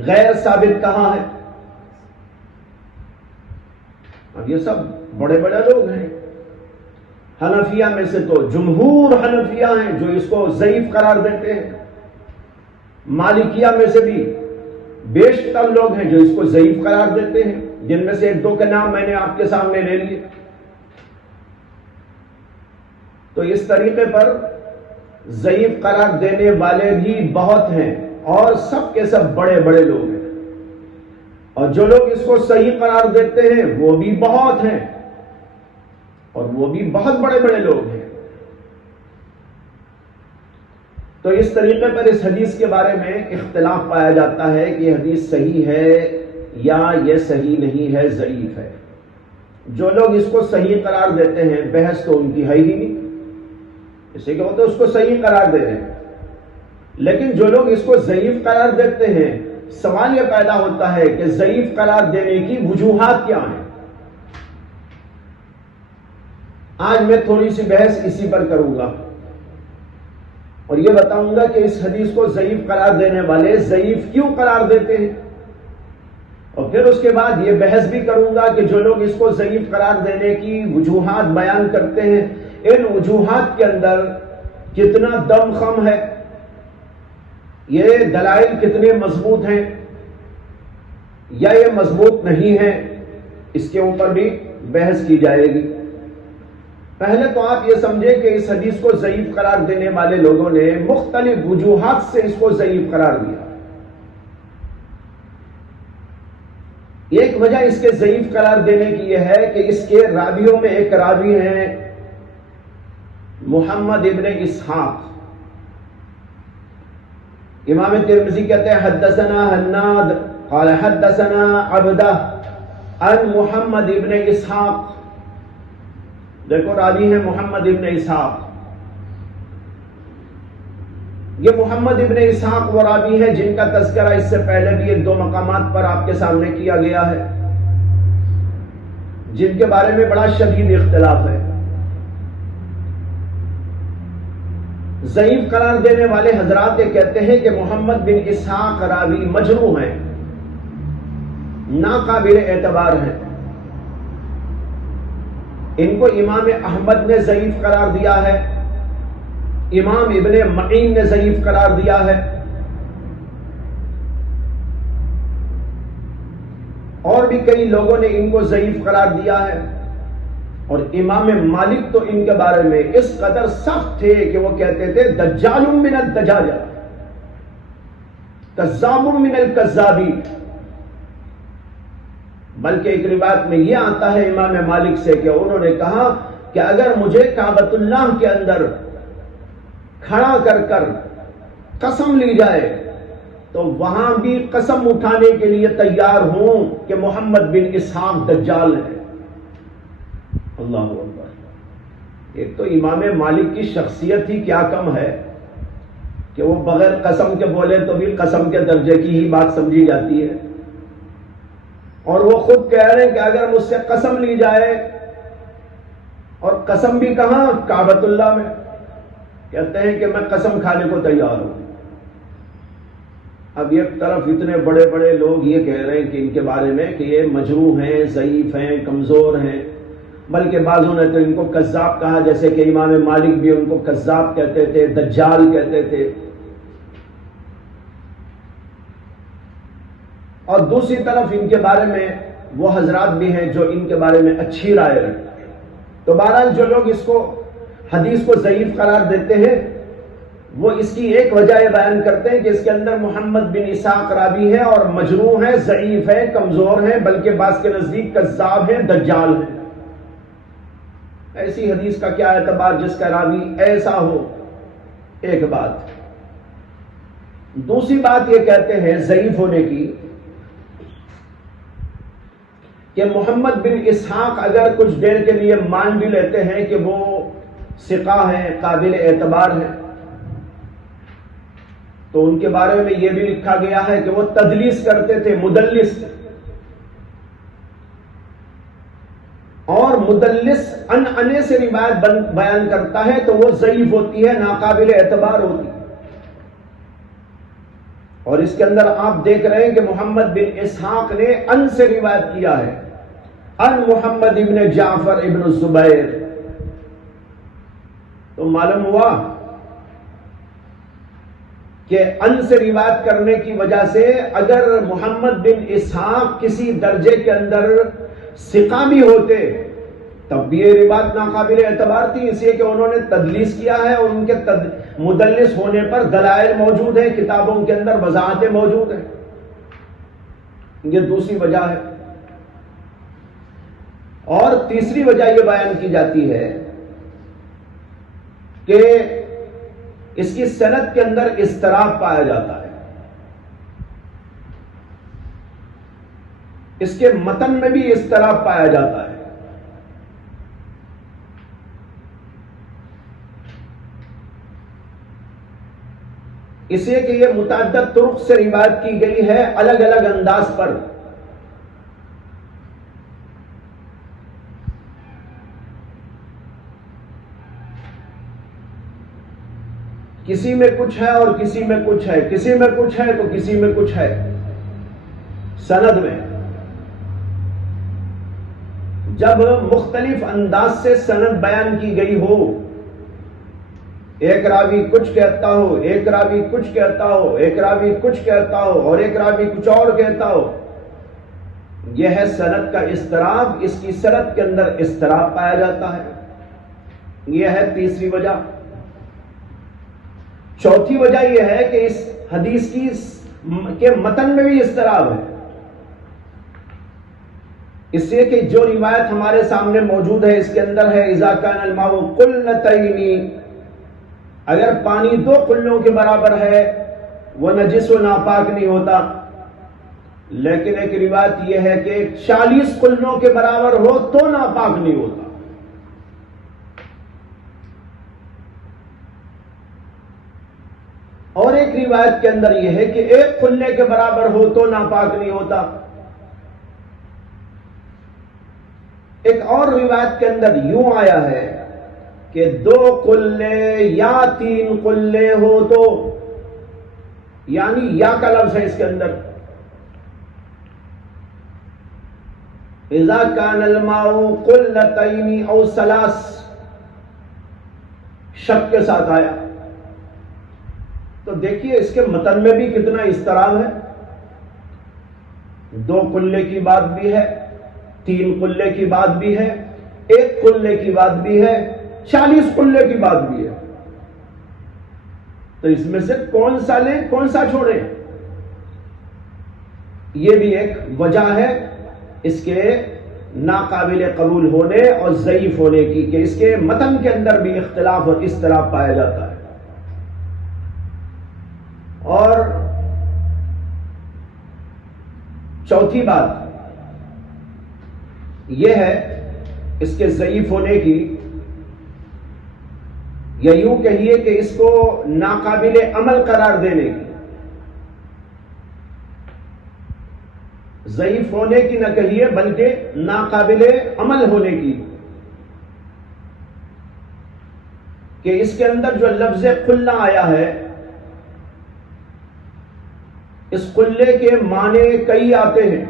غیر ثابت کہا ہے. اب یہ سب بڑے بڑے لوگ ہیں. حنفیہ میں سے تو جمہور حنفیہ ہیں جو اس کو ضعیف قرار دیتے ہیں. مالکیہ میں سے بھی بیشتر لوگ ہیں جو اس کو ضعیف قرار دیتے ہیں، جن میں سے 1-2 کے نام میں نے آپ کے سامنے لے لیے. تو اس طریقے پر ضعیف قرار دینے والے بھی بہت ہیں اور سب کے سب بڑے بڑے لوگ ہیں، اور جو لوگ اس کو صحیح قرار دیتے ہیں وہ بھی بہت ہیں اور وہ بھی بہت بڑے بڑے لوگ ہیں. تو اس طریقے پر اس حدیث کے بارے میں اختلاف پایا جاتا ہے کہ یہ حدیث صحیح ہے یا یہ صحیح نہیں ہے، ضعیف ہے. جو لوگ اس کو صحیح قرار دیتے ہیں بحث تو ان کی ہے ہی نہیں، اسے کہ وہ تو اس کو صحیح قرار دے رہے ہیں. لیکن جو لوگ اس کو ضعیف قرار دیتے ہیں، سوال یہ پیدا ہوتا ہے کہ ضعیف قرار دینے کی وجوہات کیا ہیں. آج میں تھوڑی سی بحث اسی پر کروں گا اور یہ بتاؤں گا کہ اس حدیث کو ضعیف قرار دینے والے ضعیف کیوں قرار دیتے ہیں، اور پھر اس کے بعد یہ بحث بھی کروں گا کہ جو لوگ اس کو ضعیف قرار دینے کی وجوہات بیان کرتے ہیں، ان وجوہات کے اندر کتنا دم خم ہے، یہ دلائل کتنے مضبوط ہیں یا یہ مضبوط نہیں ہیں، اس کے اوپر بھی بحث کی جائے گی. پہلے تو آپ یہ سمجھیں کہ اس حدیث کو ضعیف قرار دینے والے لوگوں نے مختلف وجوہات سے اس کو ضعیف قرار دیا. ایک وجہ اس کے ضعیف قرار دینے کی یہ ہے کہ اس کے راویوں میں ایک راوی ہیں محمد ابن اسحاق. امام ترمذی کہتے ہیں حدثنا حناد قال حدثنا عبدہ عن محمد ابن اسحاق. دیکھو راوی ہیں محمد ابن اسحاق. یہ محمد ابن اسحاق وہ راوی ہے جن کا تذکرہ اس سے پہلے بھی 2 مقامات پر آپ کے سامنے کیا گیا ہے، جن کے بارے میں بڑا شدید اختلاف ہے. ضعیف قرار دینے والے حضرات یہ کہتے ہیں کہ محمد بن اسحاق راوی مجروح ہیں، ناقابل اعتبار ہیں. ان کو امام احمد نے ضعیف قرار دیا ہے، امام ابن معین نے ضعیف قرار دیا ہے، اور بھی کئی لوگوں نے ان کو ضعیف قرار دیا ہے. اور امام مالک تو ان کے بارے میں اس قدر سخت تھے کہ وہ کہتے تھے دجال من الدجاجہ، کذاب من الکذابین. بلکہ ایک روایت میں یہ آتا ہے امام مالک سے کہ انہوں نے کہا کہ اگر مجھے کعبۃ اللہ کے اندر کھڑا کر کر قسم لی جائے تو وہاں بھی قسم اٹھانے کے لیے تیار ہوں کہ محمد بن اسحاق دجال ہے. اللہ اکبر. ایک تو امام مالک کی شخصیت ہی کیا کم ہے کہ وہ بغیر قسم کے بولے تو بھی قسم کے درجے کی ہی بات سمجھی جاتی ہے، اور وہ خود کہہ رہے ہیں کہ اگر مجھ سے قسم لی جائے، اور قسم بھی کہاں، کعبۃ اللہ میں، کہتے ہیں کہ میں قسم کھانے کو تیار ہوں. اب ایک طرف اتنے بڑے بڑے لوگ یہ کہہ رہے ہیں کہ ان کے بارے میں کہ یہ مجروح ہیں، ضعیف ہیں، کمزور ہیں، بلکہ بعضوں نے تو ان کو کذاب کہا، جیسے کہ امام مالک بھی ان کو کذاب کہتے تھے، دجال کہتے تھے. اور دوسری طرف ان کے بارے میں وہ حضرات بھی ہیں جو ان کے بارے میں اچھی رائے رکھتے ہیں. تو بہرحال جو لوگ اس کو حدیث کو ضعیف قرار دیتے ہیں وہ اس کی ایک وجہ یہ بیان کرتے ہیں کہ اس کے اندر محمد بن اسحاق راوی ہے اور مجروح ہے، ضعیف ہے، کمزور ہے، بلکہ بعض کے نزدیک کذاب ہے، دجال ہے. ایسی حدیث کا کیا اعتبار جس کا راوی ایسا ہو؟ ایک بات. دوسری بات یہ کہتے ہیں ضعیف ہونے کی کہ محمد بن اسحاق اگر کچھ دیر کے لیے مان بھی لیتے ہیں کہ وہ ثقہ ہیں، قابل اعتبار ہیں، تو ان کے بارے میں یہ بھی لکھا گیا ہے کہ وہ تدلیس کرتے تھے، مدلس تھے. اور مدلس انعنے سے روایت بیان کرتا ہے تو وہ ضعیف ہوتی ہے، ناقابل اعتبار ہوتی ہے۔ اور اس کے اندر آپ دیکھ رہے ہیں کہ محمد بن اسحاق نے ان سے روایت کیا ہے، ان محمد ابن جعفر ابن الزبیر، تو معلوم ہوا کہ ان سے روایت کرنے کی وجہ سے اگر محمد بن اسحاق کسی درجے کے اندر ثقہ بھی ہوتے تب بھی یہ روایت ناقابل اعتبار تھی، اس لیے کہ انہوں نے تدلیس کیا ہے اور ان کے مدلس ہونے پر دلائل موجود ہیں، کتابوں کے اندر وضاحتیں موجود ہیں۔ یہ دوسری وجہ ہے۔ اور تیسری وجہ یہ بیان کی جاتی ہے کہ اس کی سند کے اندر اضطراب پایا جاتا ہے، اس کے متن میں بھی اضطراب پایا جاتا ہے۔ اس لیے کہ یہ متعدد طرق سے روایت کی گئی ہے الگ الگ انداز پر۔ کسی میں کچھ ہے اور کسی میں کچھ ہے، کسی میں کچھ ہے تو کسی میں کچھ ہے۔ سند میں جب مختلف انداز سے سند بیان کی گئی ہو، ایک راوی کچھ کہتا ہو، ایک راوی کچھ کہتا ہو، ایک راوی کچھ کہتا ہو اور ایک راوی کچھ اور کہتا ہو، یہ ہے سند کا اضطراب، اس کی سند کے اندر اضطراب پایا جاتا ہے۔ یہ ہے تیسری وجہ۔ چوتھی وجہ یہ ہے کہ اس حدیث کے متن میں بھی اضطراب ہے، اس لیے کہ جو روایت ہمارے سامنے موجود ہے اس کے اندر ہے اذا کان الماء قلتین، اگر پانی 2 قلوں کے برابر ہے وہ نجس و ناپاک نہیں ہوتا، لیکن ایک روایت یہ ہے کہ 40 قلوں کے برابر ہو تو ناپاک نہیں ہوتا۔ اور ایک روایت کے اندر یہ ہے کہ 1 قلے کے برابر ہو تو ناپاک نہیں ہوتا۔ ایک اور روایت کے اندر یوں آیا ہے کہ 2 قلے یا 3 قلے ہو تو، یعنی یا کا لفظ ہے اس کے اندر، اذا کان الماء قلتین او 3 شک کے ساتھ آیا۔ تو دیکھیے اس کے متن میں بھی کتنا اضطراب ہے، 2 قلے کی بات بھی ہے، 3 قلے کی بات بھی ہے، 1 قلے کی بات بھی ہے، 40 قلے کی بات بھی ہے۔ تو اس میں سے کون سا لیں کون سا چھوڑیں؟ یہ بھی ایک وجہ ہے اس کے ناقابل قبول ہونے اور ضعیف ہونے کی، کہ اس کے متن کے اندر بھی اختلاف اور اضطراب پایا جاتا ہے۔ اور چوتھی بات یہ ہے اس کے ضعیف ہونے کی، یا یوں کہیے کہ اس کو ناقابل عمل قرار دینے کی، ضعیف ہونے کی نہ کہیے بلکہ ناقابل عمل ہونے کی، کہ اس کے اندر جو لفظ قلہ آیا ہے، اس قلے کے معنی کئی آتے ہیں،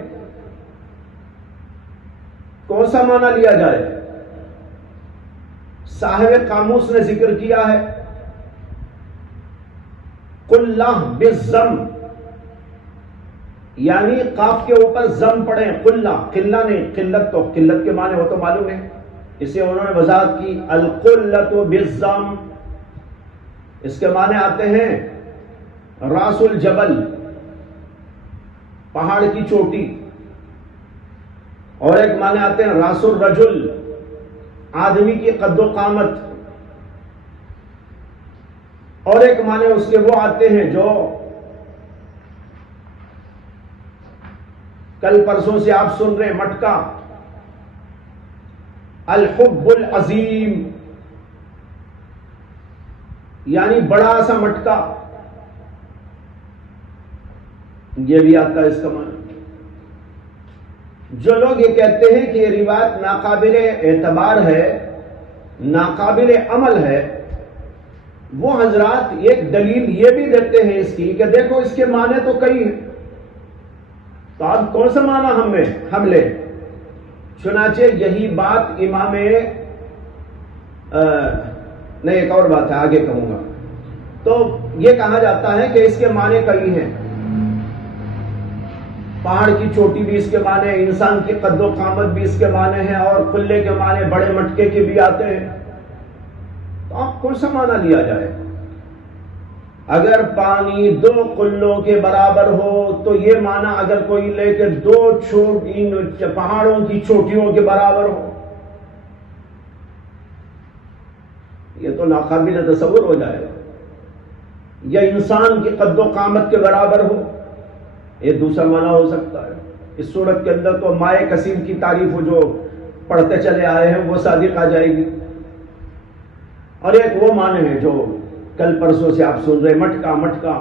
کون سا معنی لیا جائے؟ صاحب قاموس نے ذکر کیا ہے قلہ بالضم، یعنی قاف کے اوپر ضم پڑھیں، قلہ، قلہ نہیں، قلت، تو قلت کے معنی ہو تو معلوم ہے، اسے انہوں نے وضاحت کی القلۃ بالضم، اس کے معنی آتے ہیں راس الجبل، پہاڑ کی چوٹی، اور ایک معنی آتے ہیں راس الرجل، آدمی کی قد و قامت، اور ایک معنی اس کے وہ آتے ہیں جو کل پرسوں سے آپ سن رہے ہیں، مٹکا، الحب العظیم، یعنی بڑا سا مٹکا، یہ بھی آتا ہے اس کا معنی۔ جو لوگ یہ کہتے ہیں کہ یہ روایت ناقابل اعتبار ہے، ناقابل عمل ہے، وہ حضرات ایک دلیل یہ بھی دیتے ہیں اس کی کہ دیکھو اس کے معنی تو کئی ہیں، تو اب کون سا معنی ہم لیں؟ چنانچہ یہی بات امام نہیں، ایک اور بات ہے آگے کہوں گا. تو یہ کہا جاتا ہے کہ اس کے معنی کئی ہیں، پہاڑ کی چوٹی بھی اس کے معنی ہے، انسان کی قد و قامت بھی اس کے معنی ہے، اور قلے کے معنی بڑے مٹکے کے بھی آتے ہیں. تو آپ کون سا معنی لیا جائے؟ اگر پانی 2 قلوں کے برابر ہو تو یہ معنی اگر کوئی لے کے 2 پہاڑوں کی چوٹیوں کے برابر ہو، یہ تو ناقابل تصور ہو جائے گا. یا انسان کی قد و قامت کے برابر ہو، یہ دوسرا معنی ہو سکتا ہے. اس صورت کے اندر تو مائے کثیر کی تعریف جو پڑھتے چلے آئے ہیں وہ صادق آ جائے گی. اور ایک وہ معنی ہے جو کل پرسوں سے آپ سن رہے، مٹکا.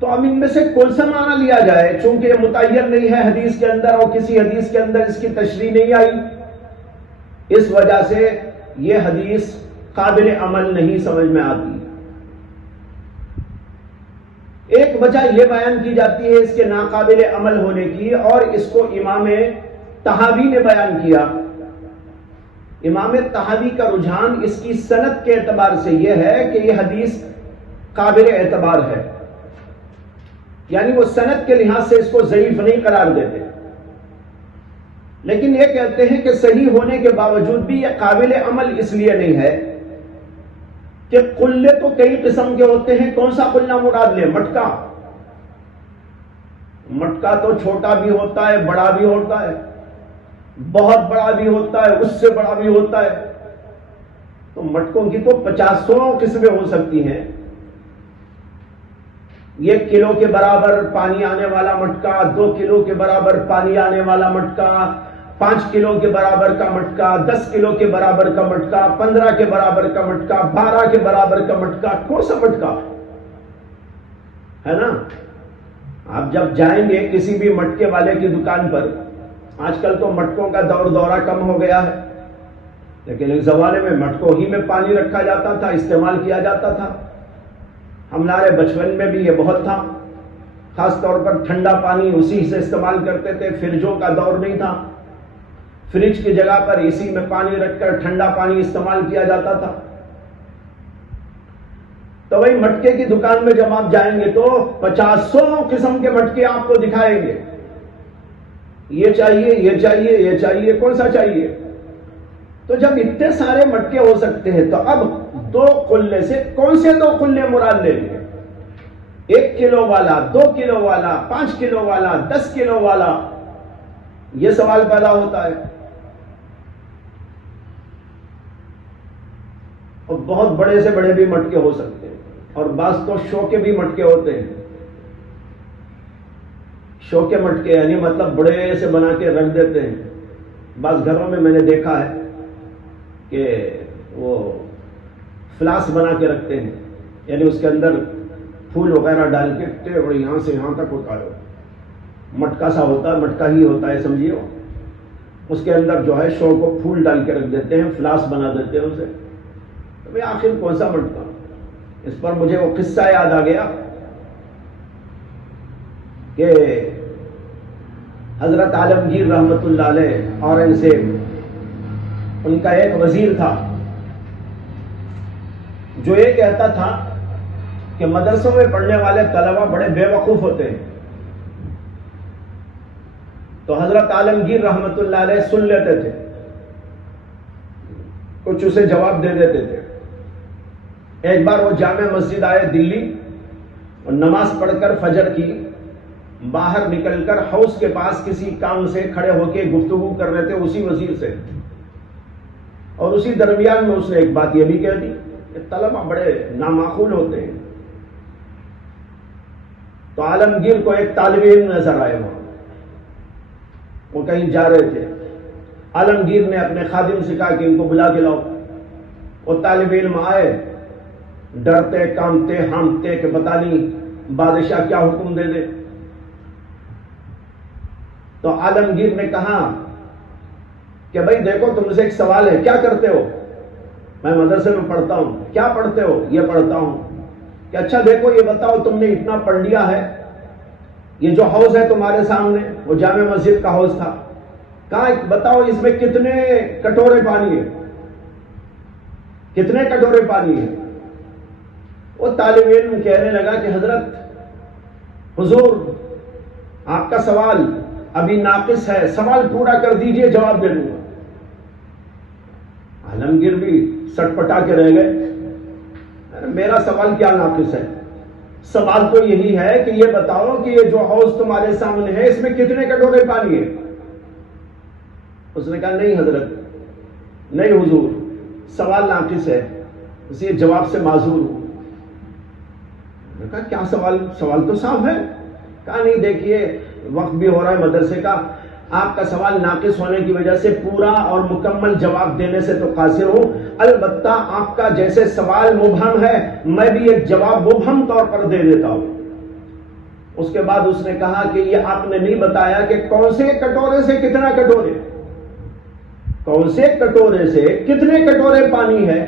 تو اب ان میں سے کون سا معنی لیا جائے؟ چونکہ یہ متعین نہیں ہے حدیث کے اندر، اور کسی حدیث کے اندر اس کی تشریح نہیں آئی، اس وجہ سے یہ حدیث قابل عمل نہیں سمجھ میں آتی. ایک وجہ یہ بیان کی جاتی ہے اس کے ناقابل عمل ہونے کی، اور اس کو امام طحاوی نے بیان کیا. امام طحاوی کا رجحان اس کی سند کے اعتبار سے یہ ہے کہ یہ حدیث قابل اعتبار ہے، یعنی وہ سند کے لحاظ سے اس کو ضعیف نہیں قرار دیتے، لیکن یہ کہتے ہیں کہ صحیح ہونے کے باوجود بھی یہ قابل عمل اس لیے نہیں ہے کہ قلے تو کئی قسم کے ہوتے ہیں. کون سا قلہ مراد لیں؟ مٹکا تو چھوٹا بھی ہوتا ہے، بڑا بھی ہوتا ہے، بہت بڑا بھی ہوتا ہے، اس سے بڑا بھی ہوتا ہے. تو مٹکوں کی تو 50 قسمیں ہو سکتی ہیں. 1 کلو کے برابر پانی آنے والا مٹکا، 2 کلو کے برابر پانی آنے والا مٹکا، 5 کلو کے برابر کا مٹکا، 10 کلو کے برابر کا مٹکا، 15 کے برابر کا مٹکا، 12 کے برابر کا مٹکا. کون سا مٹکا ہے نا؟ آپ جب جائیں گے کسی بھی مٹکے والے کی دکان پر، آج کل تو مٹکوں کا دورہ کم ہو گیا ہے، لیکن ایک زمانے میں مٹکوں ہی میں پانی رکھا جاتا تھا، استعمال کیا جاتا تھا. ہمارے بچپن میں بھی یہ بہت تھا، خاص طور پر ٹھنڈا پانی اسی سے استعمال کرتے تھے. فریجوں کا دور نہیں تھا، فریج کی جگہ پر اسی میں پانی رکھ کر ٹھنڈا پانی استعمال کیا جاتا تھا. تو وہی مٹکے کی دکان میں جب آپ جائیں گے تو 50 قسم کے مٹکے آپ کو دکھائیں گے. یہ چاہیے، یہ چاہیے، یہ چاہیے، کون سا چاہیے؟ تو جب اتنے سارے مٹکے ہو سکتے ہیں تو اب 2 قلے سے کون سے 2 قلے مراد لیں گے؟ 1 کلو والا، 2 کلو والا، 5 کلو والا، 10 کلو والا؟ یہ سوال پیدا ہوتا ہے. اور بہت بڑے سے بڑے بھی مٹکے ہو سکتے ہیں، اور بعض تو شو کے بھی مٹکے ہوتے ہیں. شو کے مٹکے یعنی مطلب بڑے سے بنا کے رکھ دیتے ہیں. بعض گھروں میں نے دیکھا ہے کہ وہ فلاس بنا کے رکھتے ہیں، یعنی اس کے اندر پھول وغیرہ ڈال کے یہاں سے یہاں تک ہوتا ہے، مٹکا سا ہوتا ہے، مٹکا ہی ہوتا ہے سمجھیے. اس کے اندر جو ہے شو کو پھول ڈال کے رکھ دیتے ہیں، فلاس بنا دیتے ہیں اسے. تو بھئی آخر کون سا مٹکا؟ اس پر مجھے وہ قصہ یاد آ گیا کہ حضرت عالمگیر رحمت اللہ علیہ اورنگزیب، ان کا ایک وزیر تھا جو یہ کہتا تھا کہ مدرسوں میں پڑھنے والے طلبہ بڑے بے وقوف ہوتے ہیں. تو حضرت عالمگیر رحمت اللہ علیہ سن لیتے تھے، کچھ اسے جواب دے دیتے تھے. ایک بار وہ جامع مسجد آئے دلی، اور نماز پڑھ کر فجر کی باہر نکل کر حوض کے پاس کسی کام سے کھڑے ہو کے گفتگو کر رہے تھے اسی وزیر سے. اور اسی درمیان میں اس نے ایک بات یہ بھی کہہ دی کہ طلبہ بڑے نامعقول ہوتے ہیں. تو عالمگیر کو ایک طالب علم نظر آئے، وہ کہیں جا رہے تھے. عالمگیر نے اپنے خادم سے کہا کہ ان کو بلا کے لاؤ. وہ طالب علم آئے، ڈرتے کامتے ہانپتے کہ پتہ نہیں بادشاہ کیا حکم دے دے. تو عالمگیر نے کہا کہ بھائی دیکھو تم سے ایک سوال ہے، کیا کرتے ہو؟ میں مدرسے میں پڑھتا ہوں۔ کیا پڑھتے ہو؟ یہ پڑھتا ہوں۔ کہ اچھا دیکھو یہ بتاؤ تم نے اتنا پڑھ لیا ہے، یہ جو حوض ہے تمہارے سامنے وہ جامع مسجد کا حوض تھا، کہا بتاؤ اس میں کتنے کٹورے پانی ہے؟ کتنے کٹورے پانی ہے؟ وہ طالب علم کہنے لگا کہ حضرت حضور آپ کا سوال ابھی ناقص ہے، سوال پورا کر دیجئے جواب دے دوں گا۔ عالمگیر بھی سٹ پٹا کے رہ گئے، میرا سوال کیا ناقص ہے؟ سوال تو یہی ہے کہ یہ بتاؤ کہ یہ جو حوض تمہارے سامنے ہے اس میں کتنے کٹورے پانی ہے؟ اس نے کہا نہیں حضرت، نہیں حضور، سوال ناقص ہے، اس لیے جواب سے معذور ہوں۔ نے کہا کیا سوال؟ سوال تو صاف ہے۔ کہا نہیں دیکھیے وقت بھی ہو رہا ہے مدرسے کا، آپ کا سوال ناقص ہونے کی وجہ سے پورا اور مکمل جواب دینے سے تو قاصر ہوں، البتہ آپ کا جیسے سوال مبہم ہے میں بھی ایک جواب مبہم طور پر دے دیتا ہوں۔ اس کے بعد اس نے کہا کہ یہ آپ نے نہیں بتایا کہ کون سے کٹورے سے کتنا کٹورے، کون سے کٹورے سے کتنے کٹورے پانی ہے؟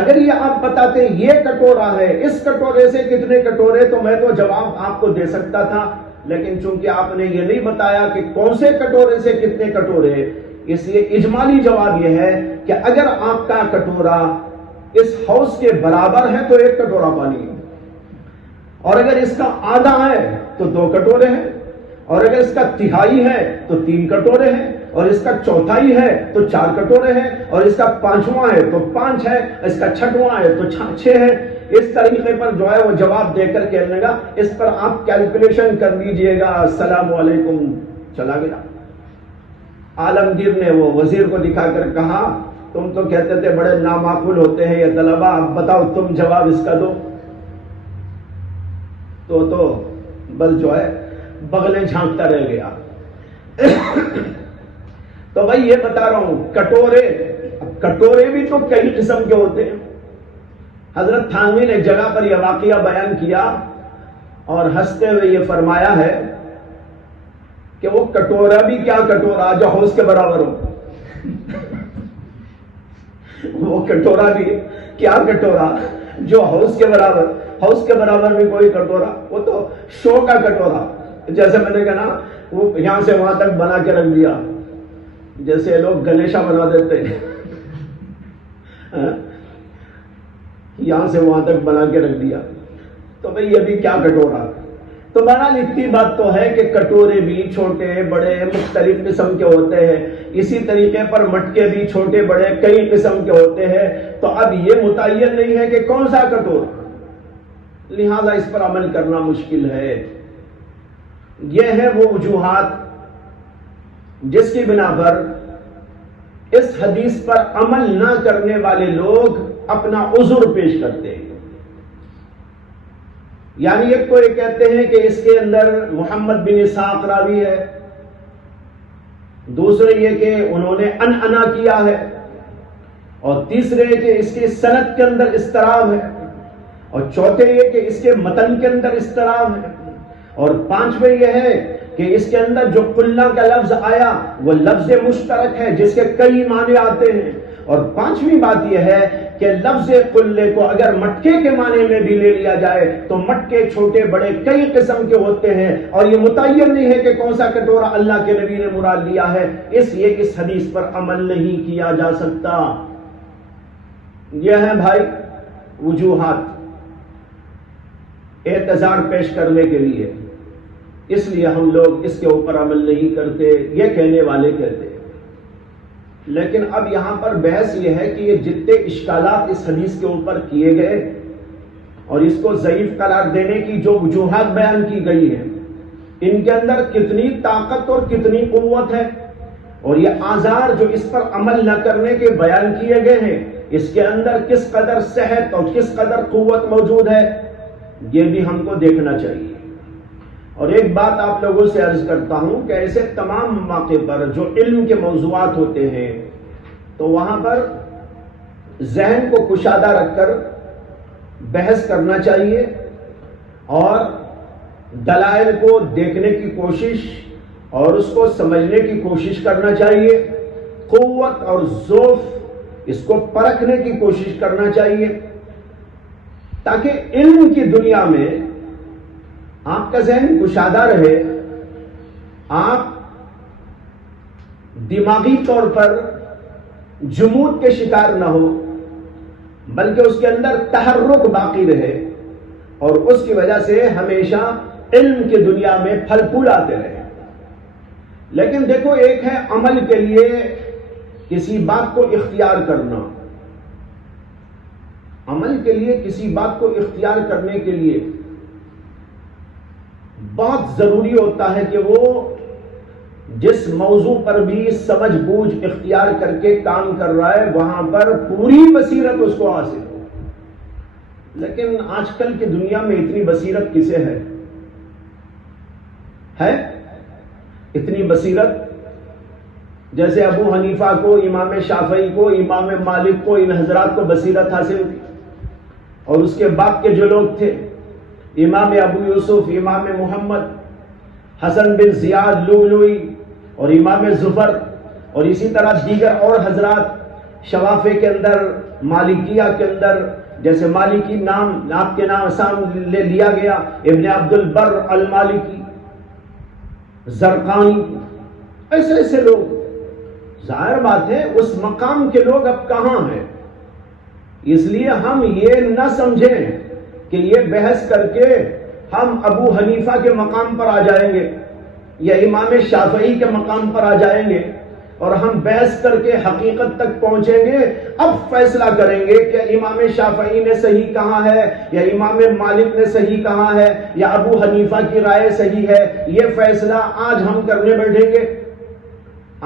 اگر یہ آپ بتاتے یہ کٹورا ہے، اس کٹورے سے کتنے کٹورے، تو میں تو جواب آپ کو دے سکتا تھا، لیکن چونکہ آپ نے یہ نہیں بتایا کہ کون سے کٹورے سے کتنے کٹورے، اس لیے اجمالی جواب یہ ہے کہ اگر آپ کا کٹورا اس حوض کے برابر ہے تو ایک کٹورا پانی ہے، اور اگر اس کا آدھا ہے تو 2 کٹورے ہیں، اور اگر اس کا تہائی ہے تو 3 کٹورے ہیں، اور اس کا چوتھائی ہے تو 4 کٹورے ہیں، اور اس کا 5واں ہے تو 5 ہے، اس کا 6واں ہے تو 6 ہے۔ اس طریقے پر جو ہے وہ جواب دے کر کہنے لگا اس پر آپ کیلکولیشن کر لیجئے گا، السلام علیکم، چلا گیا۔ عالمگیر نے وہ وزیر کو دکھا کر کہا تم تو کہتے تھے بڑے نامعقول ہوتے ہیں یہ طلبہ، اب بتاؤ تم جواب اس کا دو۔ تو بس جو ہے بغلیں جھانکتا رہ گیا۔ تو بھائی یہ بتا رہا ہوں کٹورے بھی تو کئی قسم کے ہوتے ہیں۔ حضرت تھانوی نے ایک جگہ پر یہ واقعہ بیان کیا اور ہنستے ہوئے یہ فرمایا ہے کہ وہ کٹورا بھی کیا کٹورا جو حوض کے برابر ہو، وہ کٹورا بھی کیا کٹورا جو حوض کے برابر، حوض کے برابر بھی کوئی کٹورا، وہ تو شو کا کٹورا، جیسے میں نے کہا نا وہ یہاں سے وہاں تک بنا کے رکھ دیا، جیسے لوگ گنیشا بنا دیتے ہیں، یہاں سے وہاں تک بنا کے رکھ دیا، تو بھئی یہ بھی کیا کٹورا۔ تو بہرحال اتنی بات تو ہے کہ کٹورے بھی چھوٹے بڑے مختلف قسم کے ہوتے ہیں، اسی طریقے پر مٹکے بھی چھوٹے بڑے کئی قسم کے ہوتے ہیں، تو اب یہ متعین نہیں ہے کہ کون سا کٹورا، لہذا اس پر عمل کرنا مشکل ہے۔ یہ ہے وہ وجوہات جس کی بنا پر اس حدیث پر عمل نہ کرنے والے لوگ اپنا عذر پیش کرتے ہیں۔ یعنی ایک تو یہ کہتے ہیں کہ اس کے اندر محمد بن اسحاق راوی ہے، دوسرے یہ کہ انہوں نے انعنا کیا ہے، اور تیسرے کہ اس کے سند کے اندر اضطراب ہے، اور چوتھے یہ کہ اس کے متن کے اندر اضطراب ہے، اور پانچویں یہ ہے کہ اس کے اندر جو قلہ کا لفظ آیا وہ لفظ مشترک ہے جس کے کئی معنی آتے ہیں، اور پانچویں بات یہ ہے کہ لفظ قلے کو اگر مٹکے کے معنی میں بھی لے لیا جائے تو مٹکے چھوٹے بڑے کئی قسم کے ہوتے ہیں، اور یہ متعین نہیں ہے کہ کون سا کٹورا اللہ کے نبی نے مراد لیا ہے، اس لیے اس حدیث پر عمل نہیں کیا جا سکتا۔ یہ ہے بھائی وجوہات اعتذار پیش کرنے کے لیے، اس لیے ہم لوگ اس کے اوپر عمل نہیں کرتے، یہ کہنے والے کہتے ہیں۔ لیکن اب یہاں پر بحث یہ ہے کہ یہ جتنے اشکالات اس حدیث کے اوپر کیے گئے اور اس کو ضعیف قرار دینے کی جو وجوہات بیان کی گئی ہیں، ان کے اندر کتنی طاقت اور کتنی قوت ہے، اور یہ آزار جو اس پر عمل نہ کرنے کے بیان کیے گئے ہیں اس کے اندر کس قدر صحت اور کس قدر قوت موجود ہے، یہ بھی ہم کو دیکھنا چاہیے۔ اور ایک بات آپ لوگوں سے عرض کرتا ہوں کہ ایسے تمام مواقع پر جو علم کے موضوعات ہوتے ہیں تو وہاں پر ذہن کو کشادہ رکھ کر بحث کرنا چاہیے، اور دلائل کو دیکھنے کی کوشش اور اس کو سمجھنے کی کوشش کرنا چاہیے، قوت اور ضعف اس کو پرکھنے کی کوشش کرنا چاہیے، تاکہ علم کی دنیا میں آپ کا ذہن کشادہ رہے، آپ دماغی طور پر جمود کے شکار نہ ہو، بلکہ اس کے اندر تحرک باقی رہے، اور اس کی وجہ سے ہمیشہ علم کی دنیا میں پھل پھول آتے رہے۔ لیکن دیکھو، ایک ہے عمل کے لیے کسی بات کو اختیار کرنا، عمل کے لیے کسی بات کو اختیار کرنے کے لیے بہت ضروری ہوتا ہے کہ وہ جس موضوع پر بھی سمجھ بوجھ اختیار کر کے کام کر رہا ہے وہاں پر پوری بصیرت اس کو حاصل ہو۔ لیکن آج کل کی دنیا میں اتنی بصیرت کسے ہے؟ اتنی بصیرت جیسے ابو حنیفہ کو، امام شافعی کو، امام مالک کو، ان حضرات کو بصیرت حاصل تھی، اور اس کے بعد کے جو لوگ تھے، امام ابو یوسف، امام محمد، حسن بن زیاد لؤلؤی اور امام زفر، اور اسی طرح دیگر اور حضرات شوافے کے اندر، مالکیہ کے اندر، جیسے مالکی نام آپ کے نام آسان لے لیا گیا، ابن عبد البر المالکی، زرقانی، ایسے ایسے لوگ۔ ظاہر بات ہے اس مقام کے لوگ اب کہاں ہیں؟ اس لیے ہم یہ نہ سمجھیں کہ یہ بحث کر کے ہم ابو حنیفہ کے مقام پر آ جائیں گے یا امام شافعی کے مقام پر آ جائیں گے، اور ہم بحث کر کے حقیقت تک پہنچیں گے۔ اب فیصلہ کریں گے کہ امام شافعی نے صحیح کہا ہے یا امام مالک نے صحیح کہا ہے یا ابو حنیفہ کی رائے صحیح ہے، یہ فیصلہ آج ہم کرنے بیٹھیں گے۔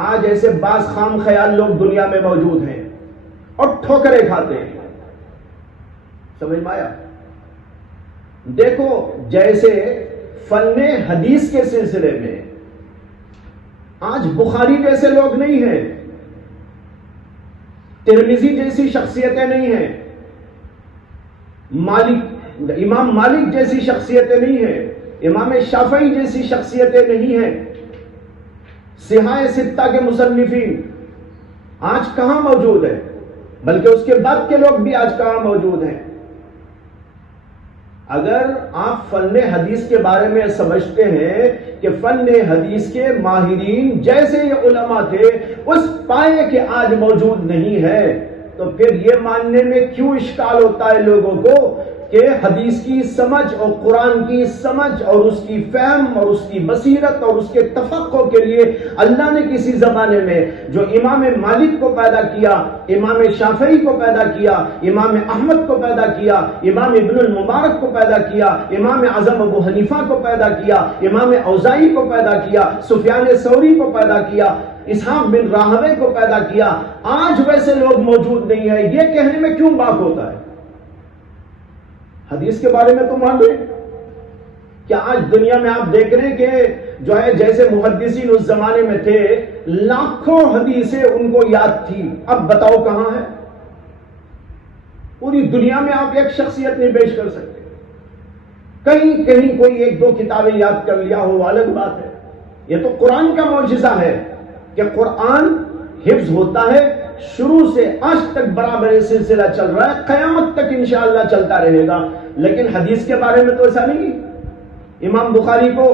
آج ایسے بعض خام خیال لوگ دنیا میں موجود ہیں اور ٹھوکریں کھاتے ہیں، سمجھ میں آیا؟ دیکھو، جیسے فن حدیث کے سلسلے میں آج بخاری جیسے لوگ نہیں ہیں، ترمذی جیسی شخصیتیں نہیں ہیں، امام مالک جیسی شخصیتیں نہیں ہیں، امام شافعی جیسی شخصیتیں نہیں ہیں، صحاح ستہ کے مصنفین آج کہاں موجود ہیں؟ بلکہ اس کے بعد کے لوگ بھی آج کہاں موجود ہیں؟ اگر آپ فن حدیث کے بارے میں سمجھتے ہیں کہ فن حدیث کے ماہرین جیسے یہ علماء تھے اس پائے کے آج موجود نہیں ہے، تو پھر یہ ماننے میں کیوں اشکال ہوتا ہے لوگوں کو کہ حدیث کی سمجھ اور قرآن کی سمجھ اور اس کی فہم اور اس کی بصیرت اور اس کے تفقہ کے لیے اللہ نے کسی زمانے میں جو امام مالک کو پیدا کیا، امام شافعی کو پیدا کیا، امام احمد کو پیدا کیا، امام ابن المبارک کو پیدا کیا، امام اعظم ابو حنیفہ کو پیدا کیا، امام اوزاعی کو پیدا کیا، سفیان ثوری کو پیدا کیا، اسحاق بن راہوے کو پیدا کیا، آج ویسے لوگ موجود نہیں ہیں، یہ کہنے میں کیوں باک ہوتا ہے؟ حدیث کے بارے میں تو مان رہے کیا؟ آج دنیا میں آپ دیکھ رہے ہیں کہ جو ہے جیسے محدثین اس زمانے میں تھے، لاکھوں حدیثیں ان کو یاد تھی، اب بتاؤ کہاں ہے؟ پوری دنیا میں آپ ایک شخصیت نہیں پیش کر سکتے، کہیں کہیں کوئی ایک دو کتابیں یاد کر لیا ہو الگ بات ہے۔ یہ تو قرآن کا معجزہ ہے کہ قرآن حفظ ہوتا ہے، شروع سے آج تک برابر یہ سلسلہ چل رہا ہے، قیامت تک انشاءاللہ چلتا رہے گا۔ لیکن حدیث کے بارے میں تو ایسا نہیں۔ امام بخاری کو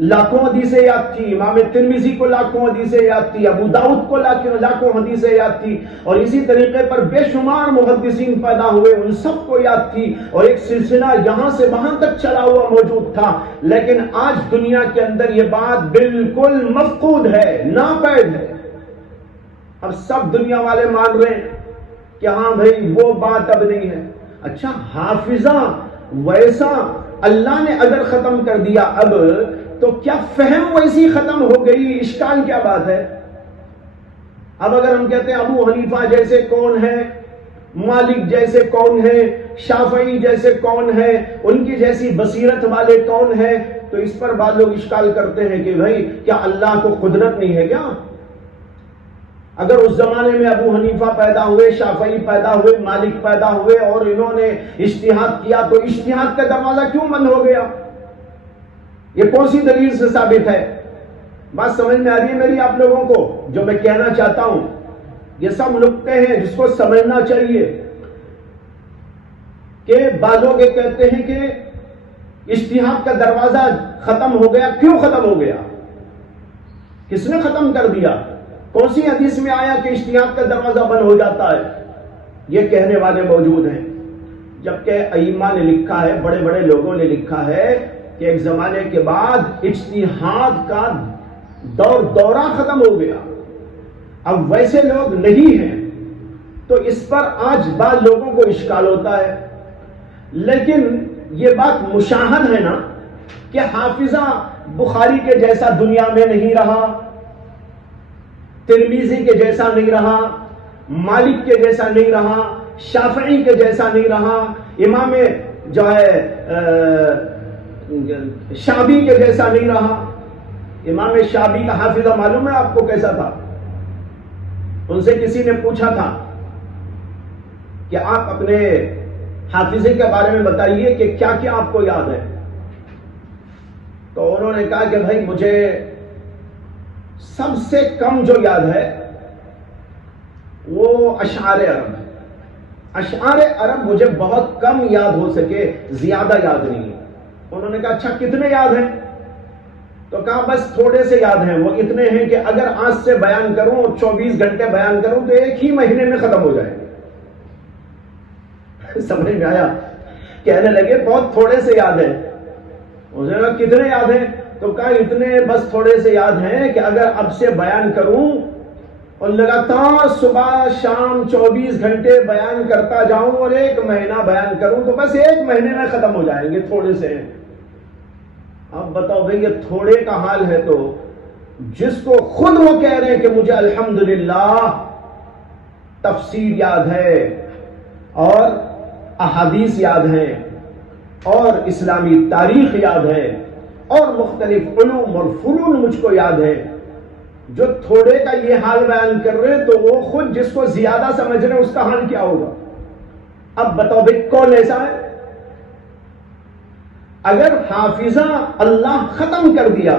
لاکھوں حدیثیں یاد تھی، امام ترمذی کو لاکھوں حدیثیں یاد تھی، ابو داؤد کو لاکھوں حدیثیں یاد تھی، اور اسی طریقے پر بے شمار محدثین پیدا ہوئے، ان سب کو یاد تھی، اور ایک سلسلہ یہاں سے وہاں تک چلا ہوا موجود تھا۔ لیکن آج دنیا کے اندر یہ بات بالکل مفقود ہے، ناپید ہے۔ اب سب دنیا والے مان رہے ہیں کہ ہاں بھائی وہ بات اب نہیں ہے۔ اچھا، حافظہ ویسا اللہ نے اگر ختم کر دیا اب، تو کیا فہم ویسی ختم ہو گئی؟ اشکال کیا بات ہے؟ اب اگر ہم کہتے ہیں ابو حنیفہ جیسے کون ہے، مالک جیسے کون ہے، شافعی جیسے کون ہے، ان کی جیسی بصیرت والے کون ہیں، تو اس پر بعض لوگ اشکال کرتے ہیں کہ بھائی کیا اللہ کو قدرت نہیں ہے کیا؟ اگر اس زمانے میں ابو حنیفہ پیدا ہوئے، شافعی پیدا ہوئے، مالک پیدا ہوئے اور انہوں نے اجتہاد کیا، تو اجتہاد کا دروازہ کیوں بند ہو گیا؟ یہ کون سی دلیل سے ثابت ہے؟ بات سمجھ میں آ رہی ہے میری آپ لوگوں کو جو میں کہنا چاہتا ہوں؟ یہ سب نکتے ہیں جس کو سمجھنا چاہیے کہ بعض لوگ یہ کہتے ہیں کہ اجتہاد کا دروازہ ختم ہو گیا. کیوں ختم ہو گیا؟ کس نے ختم کر دیا؟ کون سی حدیث میں آیا کہ اجتہاد کا دروازہ بند ہو جاتا ہے؟ یہ کہنے والے موجود ہیں، جبکہ ائمہ نے لکھا ہے، بڑے بڑے لوگوں نے لکھا ہے کہ ایک زمانے کے بعد اجتہاد کا دورہ ختم ہو گیا. اب ویسے لوگ نہیں ہیں تو اس پر آج بعض لوگوں کو اشکال ہوتا ہے. لیکن یہ بات مشاہد ہے نا کہ حافظہ بخاری کے جیسا دنیا میں نہیں رہا، ترمذی کے جیسا نہیں رہا، مالک کے جیسا نہیں رہا، شافعی کے جیسا نہیں رہا، امام جو ہے شابی کے جیسا نہیں رہا. امام شابی کا حافظہ معلوم ہے آپ کو کیسا تھا؟ ان سے کسی نے پوچھا تھا کہ آپ اپنے حافظے کے بارے میں بتائیے کہ کیا کیا آپ کو یاد ہے. تو انہوں نے کہا کہ بھائی مجھے سب سے کم جو یاد ہے وہ اشعار عرب ہے. اشعار عرب مجھے بہت کم یاد ہو سکے، زیادہ یاد نہیں. انہوں نے کہا اچھا کتنے یاد ہیں؟ تو کہا بس تھوڑے سے یاد ہیں. وہ اتنے ہیں کہ اگر آج سے بیان کروں 24 گھنٹے بیان کروں تو ایک ہی مہینے میں ختم ہو جائے. سمجھ میں آیا؟ کہنے لگے بہت تھوڑے سے یاد ہیں. انہوں نے کہا کتنے یاد ہیں؟ تو کہا اتنے بس تھوڑے سے یاد ہیں کہ اگر اب سے بیان کروں اور لگاتار صبح شام 24 گھنٹے بیان کرتا جاؤں اور ایک مہینہ بیان کروں تو بس ایک مہینے میں ختم ہو جائیں گے. تھوڑے سے ہیں. اب بتاؤ بھئی یہ تھوڑے کا حال ہے تو جس کو خود وہ کہہ رہے ہیں کہ مجھے الحمدللہ تفسیر یاد ہے اور احادیث یاد ہیں اور اسلامی تاریخ یاد ہے اور مختلف علوم اور فنون مجھ کو یاد ہے، جو تھوڑے کا یہ حال بیان کر رہے تو وہ خود جس کو زیادہ سمجھ رہے اس کا حال کیا ہوگا؟ اب بتاؤ بھئی کون ایسا ہے؟ اگر حافظہ اللہ ختم کر دیا،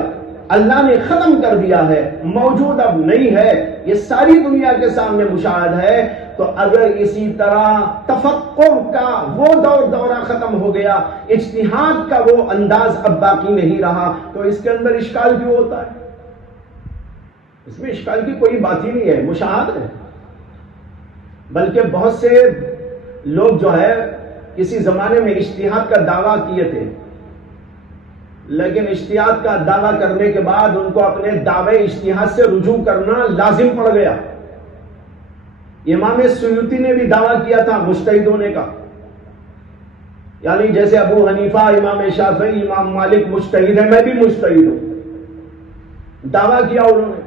اللہ نے ختم کر دیا ہے، موجود اب نہیں ہے، یہ ساری دنیا کے سامنے مشاہد ہے، تو اگر اسی طرح تفکر کا وہ دورہ ختم ہو گیا، اجتہاد کا وہ انداز اب باقی نہیں رہا، تو اس کے اندر اشکال کیوں ہوتا ہے؟ اس میں اشکال کی کوئی بات ہی نہیں ہے، مشاہد ہے. بلکہ بہت سے لوگ جو ہے کسی زمانے میں اجتہاد کا دعویٰ کیے تھے، لیکن اجتہاد کا دعویٰ کرنے کے بعد ان کو اپنے دعوے اجتہاد سے رجوع کرنا لازم پڑ گیا. امام سیوطی نے بھی دعویٰ کیا تھا مجتہد ہونے کا، یعنی جیسے ابو حنیفہ، امام شافعی، امام مالک مجتہد ہے، میں بھی مجتہد ہوں، دعویٰ کیا انہوں نے.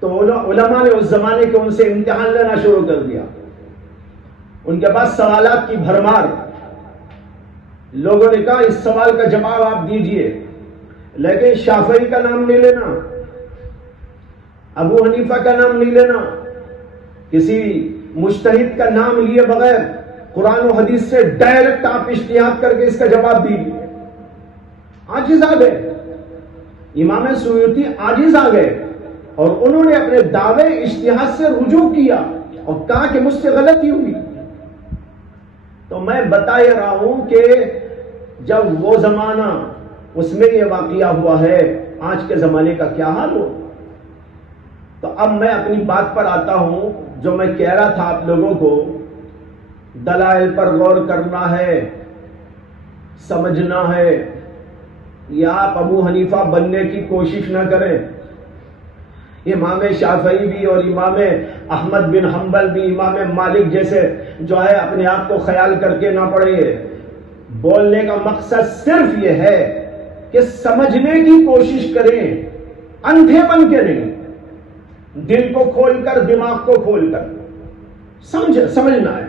تو علماء نے اس زمانے کے ان سے امتحان لینا شروع کر دیا. ان کے پاس سوالات کی بھرمار. لوگوں نے کہا اس سوال کا جواب آپ دیجئے، لیکن شافعی کا نام نہیں لینا، ابو حنیفہ کا نام نہیں لینا، کسی مجتہد کا نام لیے بغیر قرآن و حدیث سے ڈائریکٹ آپ اجتہاد کر کے اس کا جواب دیجئے. عاجز آ گئے، امام سیوطی عاجز آ گئے اور انہوں نے اپنے دعوے اجتہاد سے رجوع کیا اور کہا کہ مجھ سے غلطی ہوئی. تو میں بتا یہ رہا ہوں کہ جب وہ زمانہ اس میں یہ واقعہ ہوا ہے، آج کے زمانے کا کیا حال ہو. تو اب میں اپنی بات پر آتا ہوں. جو میں کہہ رہا تھا آپ لوگوں کو، دلائل پر غور کرنا ہے، سمجھنا ہے. یا آپ ابو حنیفہ بننے کی کوشش نہ کریں. امام شافعی بھی اور امام احمد بن حنبل بھی، امام مالک جیسے جو ہے اپنے آپ کو خیال کر کے نہ پڑھیں. بولنے کا مقصد صرف یہ ہے کہ سمجھنے کی کوشش کریں، اندھے بن کے نہیں، دل کو کھول کر، دماغ کو کھول کر سمجھنا ہے.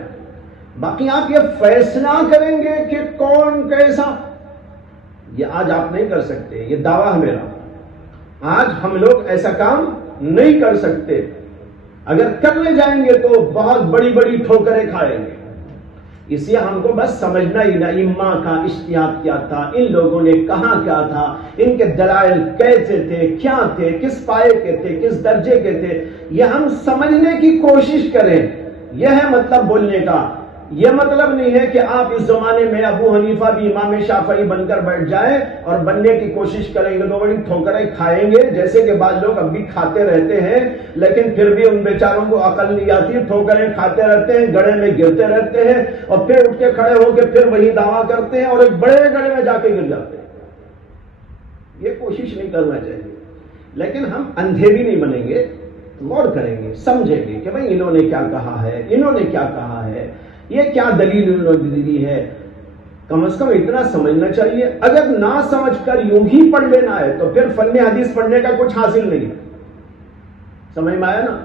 باقی آپ یہ فیصلہ کریں گے کہ کون کیسا، یہ آج آپ نہیں کر سکتے. یہ دعویٰ ہے میرا، آج ہم لوگ ایسا کام نہیں کر سکتے. اگر کرنے جائیں گے تو بہت بڑی بڑی ٹھوکریں کھائیں گے. اس لیے ہم کو بس سمجھنا ہی نہیں اماں کا اجتہاد کیا تھا، ان لوگوں نے کہاں کیا تھا، ان کے دلائل کیسے تھے، کیا تھے، کس پائے کے تھے، کس درجے کے تھے، یہ ہم سمجھنے کی کوشش کریں. یہ ہے مطلب بولنے کا. یہ مطلب نہیں ہے کہ آپ اس زمانے میں ابو حنیفہ بھی امام شافعی بن کر بیٹھ جائیں اور بننے کی کوشش کریں گے تو بڑی ٹھوکریں کھائیں گے، جیسے کہ بعض لوگ اب بھی کھاتے رہتے ہیں، لیکن پھر بھی ان بیچاروں کو عقل نہیں آتی، ٹھوکریں کھاتے رہتے ہیں، گڑھے میں گرتے رہتے ہیں اور پھر اٹھ کے کھڑے ہو کے پھر وہی دعویٰ کرتے ہیں اور ایک بڑے گڑھے میں جا کے گر جاتے ہیں. یہ کوشش نہیں کرنا چاہیے. لیکن ہم اندھے بھی نہیں بنیں گے، غور کریں گے، سمجھیں گے کہ بھئی انہوں نے کیا کہا ہے، انہوں نے کیا کہا ہے، یہ کیا دلیل انہوں نے دی ہے. کم از کم اتنا سمجھنا چاہیے. اگر نہ سمجھ کر یوں ہی پڑھ لینا ہے تو پھر فن حدیث پڑھنے کا کچھ حاصل نہیں. سمجھ میں آیا نا؟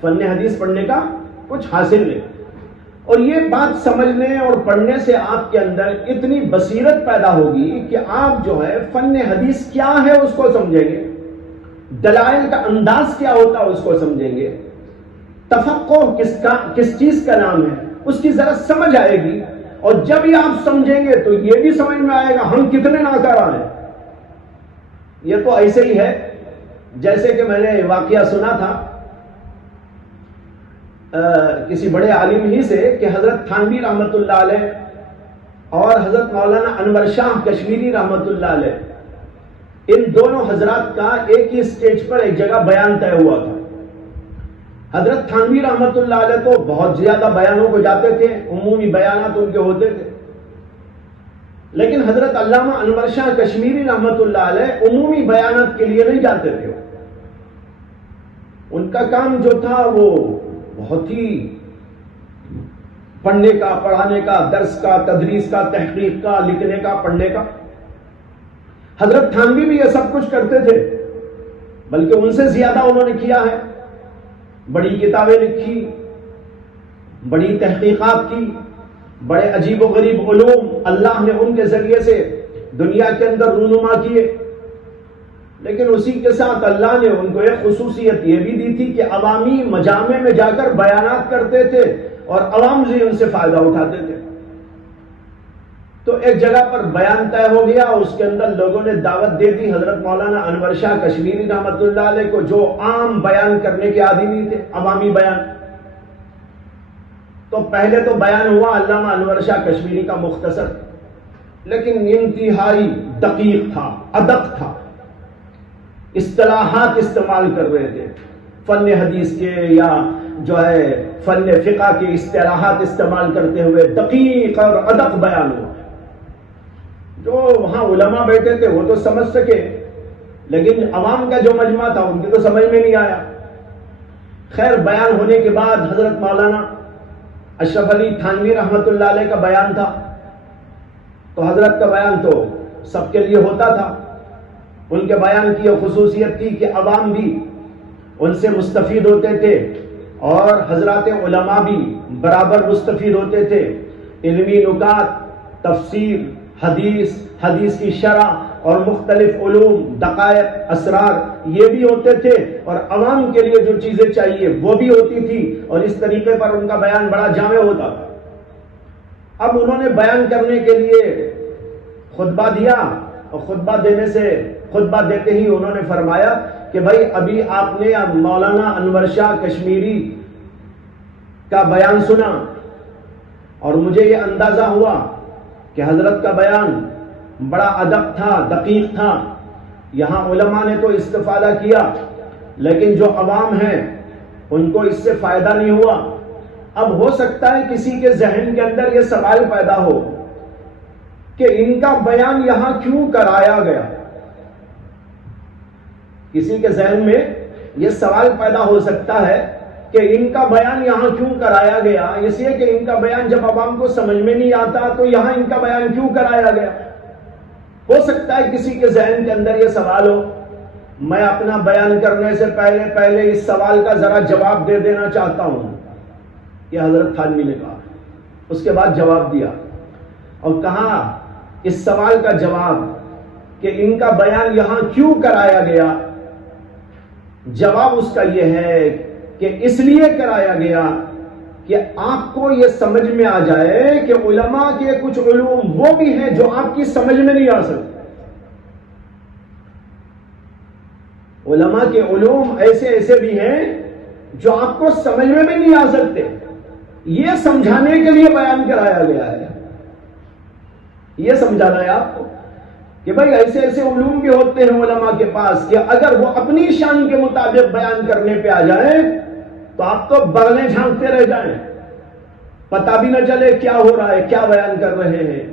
فن حدیث پڑھنے کا کچھ حاصل نہیں. اور یہ بات سمجھنے اور پڑھنے سے آپ کے اندر اتنی بصیرت پیدا ہوگی کہ آپ جو ہے فن حدیث کیا ہے اس کو سمجھیں گے، دلائل کا انداز کیا ہوتا ہے اس کو سمجھیں گے، تفقہ کس چیز کا نام ہے اس کی ذرا سمجھ آئے گی. اور جب یہ آپ سمجھیں گے تو یہ بھی سمجھ میں آئے گا ہم کتنے ناکارہ ہیں. یہ تو ایسے ہی ہے جیسے کہ میں نے واقعہ سنا تھا کسی بڑے عالم ہی سے کہ حضرت تھانوی رحمت اللہ علیہ اور حضرت مولانا انور شاہ کشمیری رحمت اللہ علیہ، ان دونوں حضرات کا ایک ہی اسٹیج پر ایک جگہ بیان طے ہوا تھا. حضرت تھانوی رحمت اللہ علیہ تو بہت زیادہ بیانوں کو جاتے تھے، عمومی بیانات ان کے ہوتے تھے، لیکن حضرت علامہ انور شاہ کشمیری رحمت اللہ علیہ عمومی بیانات کے لیے نہیں جاتے تھے. ان کا کام جو تھا وہ بہت ہی پڑھنے کا، پڑھانے کا، درس کا، تدریس کا، تحقیق کا، لکھنے کا، پڑھنے کا. حضرت تھانوی بھی یہ سب کچھ کرتے تھے، بلکہ ان سے زیادہ انہوں نے کیا ہے. بڑی کتابیں لکھی، بڑی تحقیقات کی، بڑے عجیب و غریب علوم اللہ نے ان کے ذریعے سے دنیا کے اندر رونما کیے. لیکن اسی کے ساتھ اللہ نے ان کو ایک خصوصیت یہ بھی دی تھی کہ عوامی مجامع میں جا کر بیانات کرتے تھے اور عوام سے ان سے فائدہ اٹھاتے تھے. تو ایک جگہ پر بیان طے ہو گیا، اس کے اندر لوگوں نے دعوت دے دی حضرت مولانا انور شاہ کشمیری رحمت اللہ علیہ کو، جو عام بیان کرنے کے عادی نہیں تھے، عوامی بیان. تو پہلے تو بیان ہوا علامہ انور شاہ کشمیری کا مختصر، لیکن انتہائی دقیق تھا، ادق تھا، اصطلاحات استعمال کر رہے تھے فن حدیث کے یا جو ہے فن فقہ کے اصطلاحات استعمال کرتے ہوئے دقیق اور ادق بیان ہوا. جو وہاں علماء بیٹھے تھے وہ تو سمجھ سکے، لیکن عوام کا جو مجمع تھا ان کی تو سمجھ میں نہیں آیا. خیر بیان ہونے کے بعد حضرت مولانا اشرف علی تھانوی رحمت اللہ علیہ کا بیان تھا. تو حضرت کا بیان تو سب کے لیے ہوتا تھا. ان کے بیان کی یہ خصوصیت تھی کہ عوام بھی ان سے مستفید ہوتے تھے اور حضرات علماء بھی برابر مستفید ہوتے تھے. علمی نکات، تفسیر، حدیث کی شرح اور مختلف علوم، دقائق، اسرار یہ بھی ہوتے تھے اور عوام کے لیے جو چیزیں چاہیے وہ بھی ہوتی تھی، اور اس طریقے پر ان کا بیان بڑا جامع ہوتا تھا. اب انہوں نے بیان کرنے کے لیے خطبہ دیا اور خطبہ دیتے ہی انہوں نے فرمایا کہ بھائی ابھی آپ نے مولانا انور شاہ کشمیری کا بیان سنا اور مجھے یہ اندازہ ہوا کہ حضرت کا بیان بڑا ادب تھا، دقیق تھا. یہاں علماء نے تو استفادہ کیا لیکن جو عوام ہیں ان کو اس سے فائدہ نہیں ہوا. اب ہو سکتا ہے کسی کے ذہن کے اندر یہ سوال پیدا ہو کہ ان کا بیان یہاں کیوں کرایا گیا. کسی کے ذہن میں یہ سوال پیدا ہو سکتا ہے کہ ان کا بیان یہاں کیوں کرایا گیا، اس لیے کہ ان کا بیان جب عوام کو سمجھ میں نہیں آتا تو یہاں ان کا بیان کیوں کرایا گیا. ہو سکتا ہے کسی کے ذہن کے اندر یہ سوال ہو. میں اپنا بیان کرنے سے پہلے اس سوال کا ذرا جواب دے دینا چاہتا ہوں کہ حضرت تھانوی نے کہا. اس کے بعد جواب دیا اور کہا اس سوال کا جواب کہ ان کا بیان یہاں کیوں کرایا گیا، جواب اس کا یہ ہے کہ اس لیے کرایا گیا کہ آپ کو یہ سمجھ میں آ جائے کہ علماء کے کچھ علوم وہ بھی ہیں جو آپ کی سمجھ میں نہیں آ سکتے. علماء کے علوم ایسے ایسے بھی ہیں جو آپ کو سمجھ میں بھی نہیں آ سکتے. یہ سمجھانے کے لیے بیان کرایا گیا ہے. یہ سمجھانا ہے آپ کو کہ بھائی ایسے ایسے علوم بھی ہوتے ہیں علماء کے پاس کہ اگر وہ اپنی شان کے مطابق بیان کرنے پہ آ جائیں تو آپ تو بغلیں جھانکتے رہ جائیں, پتہ بھی نہ چلے کیا ہو رہا ہے, کیا بیان کر رہے ہیں.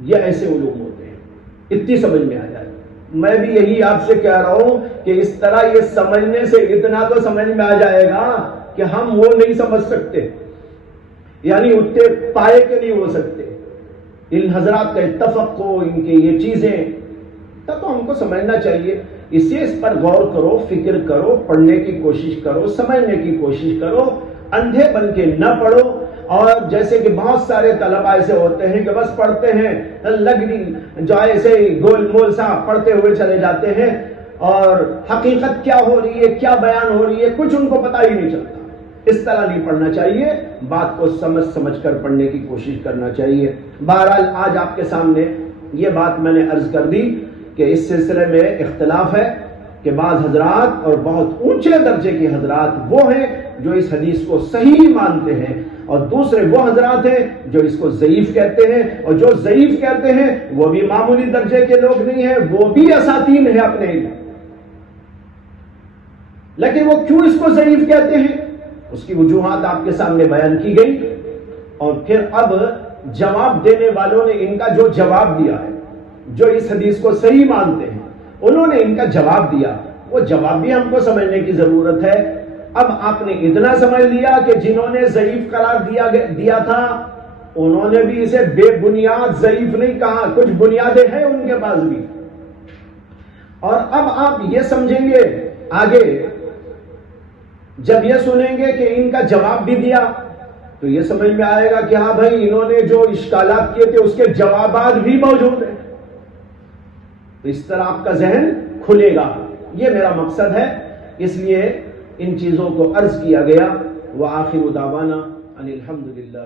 یہ ایسے علوم ہوتے ہیں, اتنی سمجھ میں آ جائے. میں بھی یہی آپ سے کہہ رہا ہوں کہ اس طرح یہ سمجھنے سے اتنا تو سمجھ میں آ جائے گا کہ ہم وہ نہیں سمجھ سکتے, یعنی اتنے پائے کے نہیں ہو سکتے. ان حضرات کا اتفاق ہو, ان کے یہ چیزیں, تب تو ہم کو سمجھنا چاہیے. اس سے اس پر غور کرو, فکر کرو, پڑھنے کی کوشش کرو, سمجھنے کی کوشش کرو, اندھے بن کے نہ پڑھو. اور جیسے کہ بہت سارے طلبہ ایسے ہوتے ہیں کہ بس پڑھتے ہیں جو ایسے گول مول سا پڑھتے ہوئے چلے جاتے ہیں اور حقیقت کیا ہو رہی ہے, کیا بیان ہو رہی ہے, کچھ ان کو پتہ ہی نہیں چلتا. اس طرح نہیں پڑھنا چاہیے, بات کو سمجھ کر پڑھنے کی کوشش کرنا چاہیے. بہرحال آج آپ کے سامنے یہ بات میں نے عرض کر دی کہ اس سلسلے میں اختلاف ہے کہ بعض حضرات اور بہت اونچے درجے کے حضرات وہ ہیں جو اس حدیث کو صحیح مانتے ہیں, اور دوسرے وہ حضرات ہیں جو اس کو ضعیف کہتے ہیں. اور جو ضعیف کہتے ہیں وہ بھی معمولی درجے کے لوگ نہیں ہیں, وہ بھی اساتین ہیں اپنے علم. لیکن وہ کیوں اس کو ضعیف کہتے ہیں, اس کی وجوہات آپ کے سامنے بیان کی گئی. اور پھر اب جواب دینے والوں نے ان کا جو جواب دیا ہے, جو اس حدیث کو صحیح مانتے ہیں, انہوں نے ان کا جواب دیا. وہ جواب بھی ہم کو سمجھنے کی ضرورت ہے. اب آپ نے اتنا سمجھ لیا کہ جنہوں نے ضعیف قرار دیا تھا انہوں نے بھی اسے بے بنیاد ضعیف نہیں کہا, کچھ بنیادیں ہیں ان کے پاس بھی. اور اب آپ یہ سمجھیں گے آگے جب یہ سنیں گے کہ ان کا جواب بھی دیا تو یہ سمجھ میں آئے گا کہ ہاں بھائی انہوں نے جو اشکالات کیے تھے اس کے جوابات بھی موجود ہیں. تو اس طرح آپ کا ذہن کھلے گا, یہ میرا مقصد ہے. اس لیے ان چیزوں کو عرض کیا گیا. وآخر دعوانا ان الحمد للہ.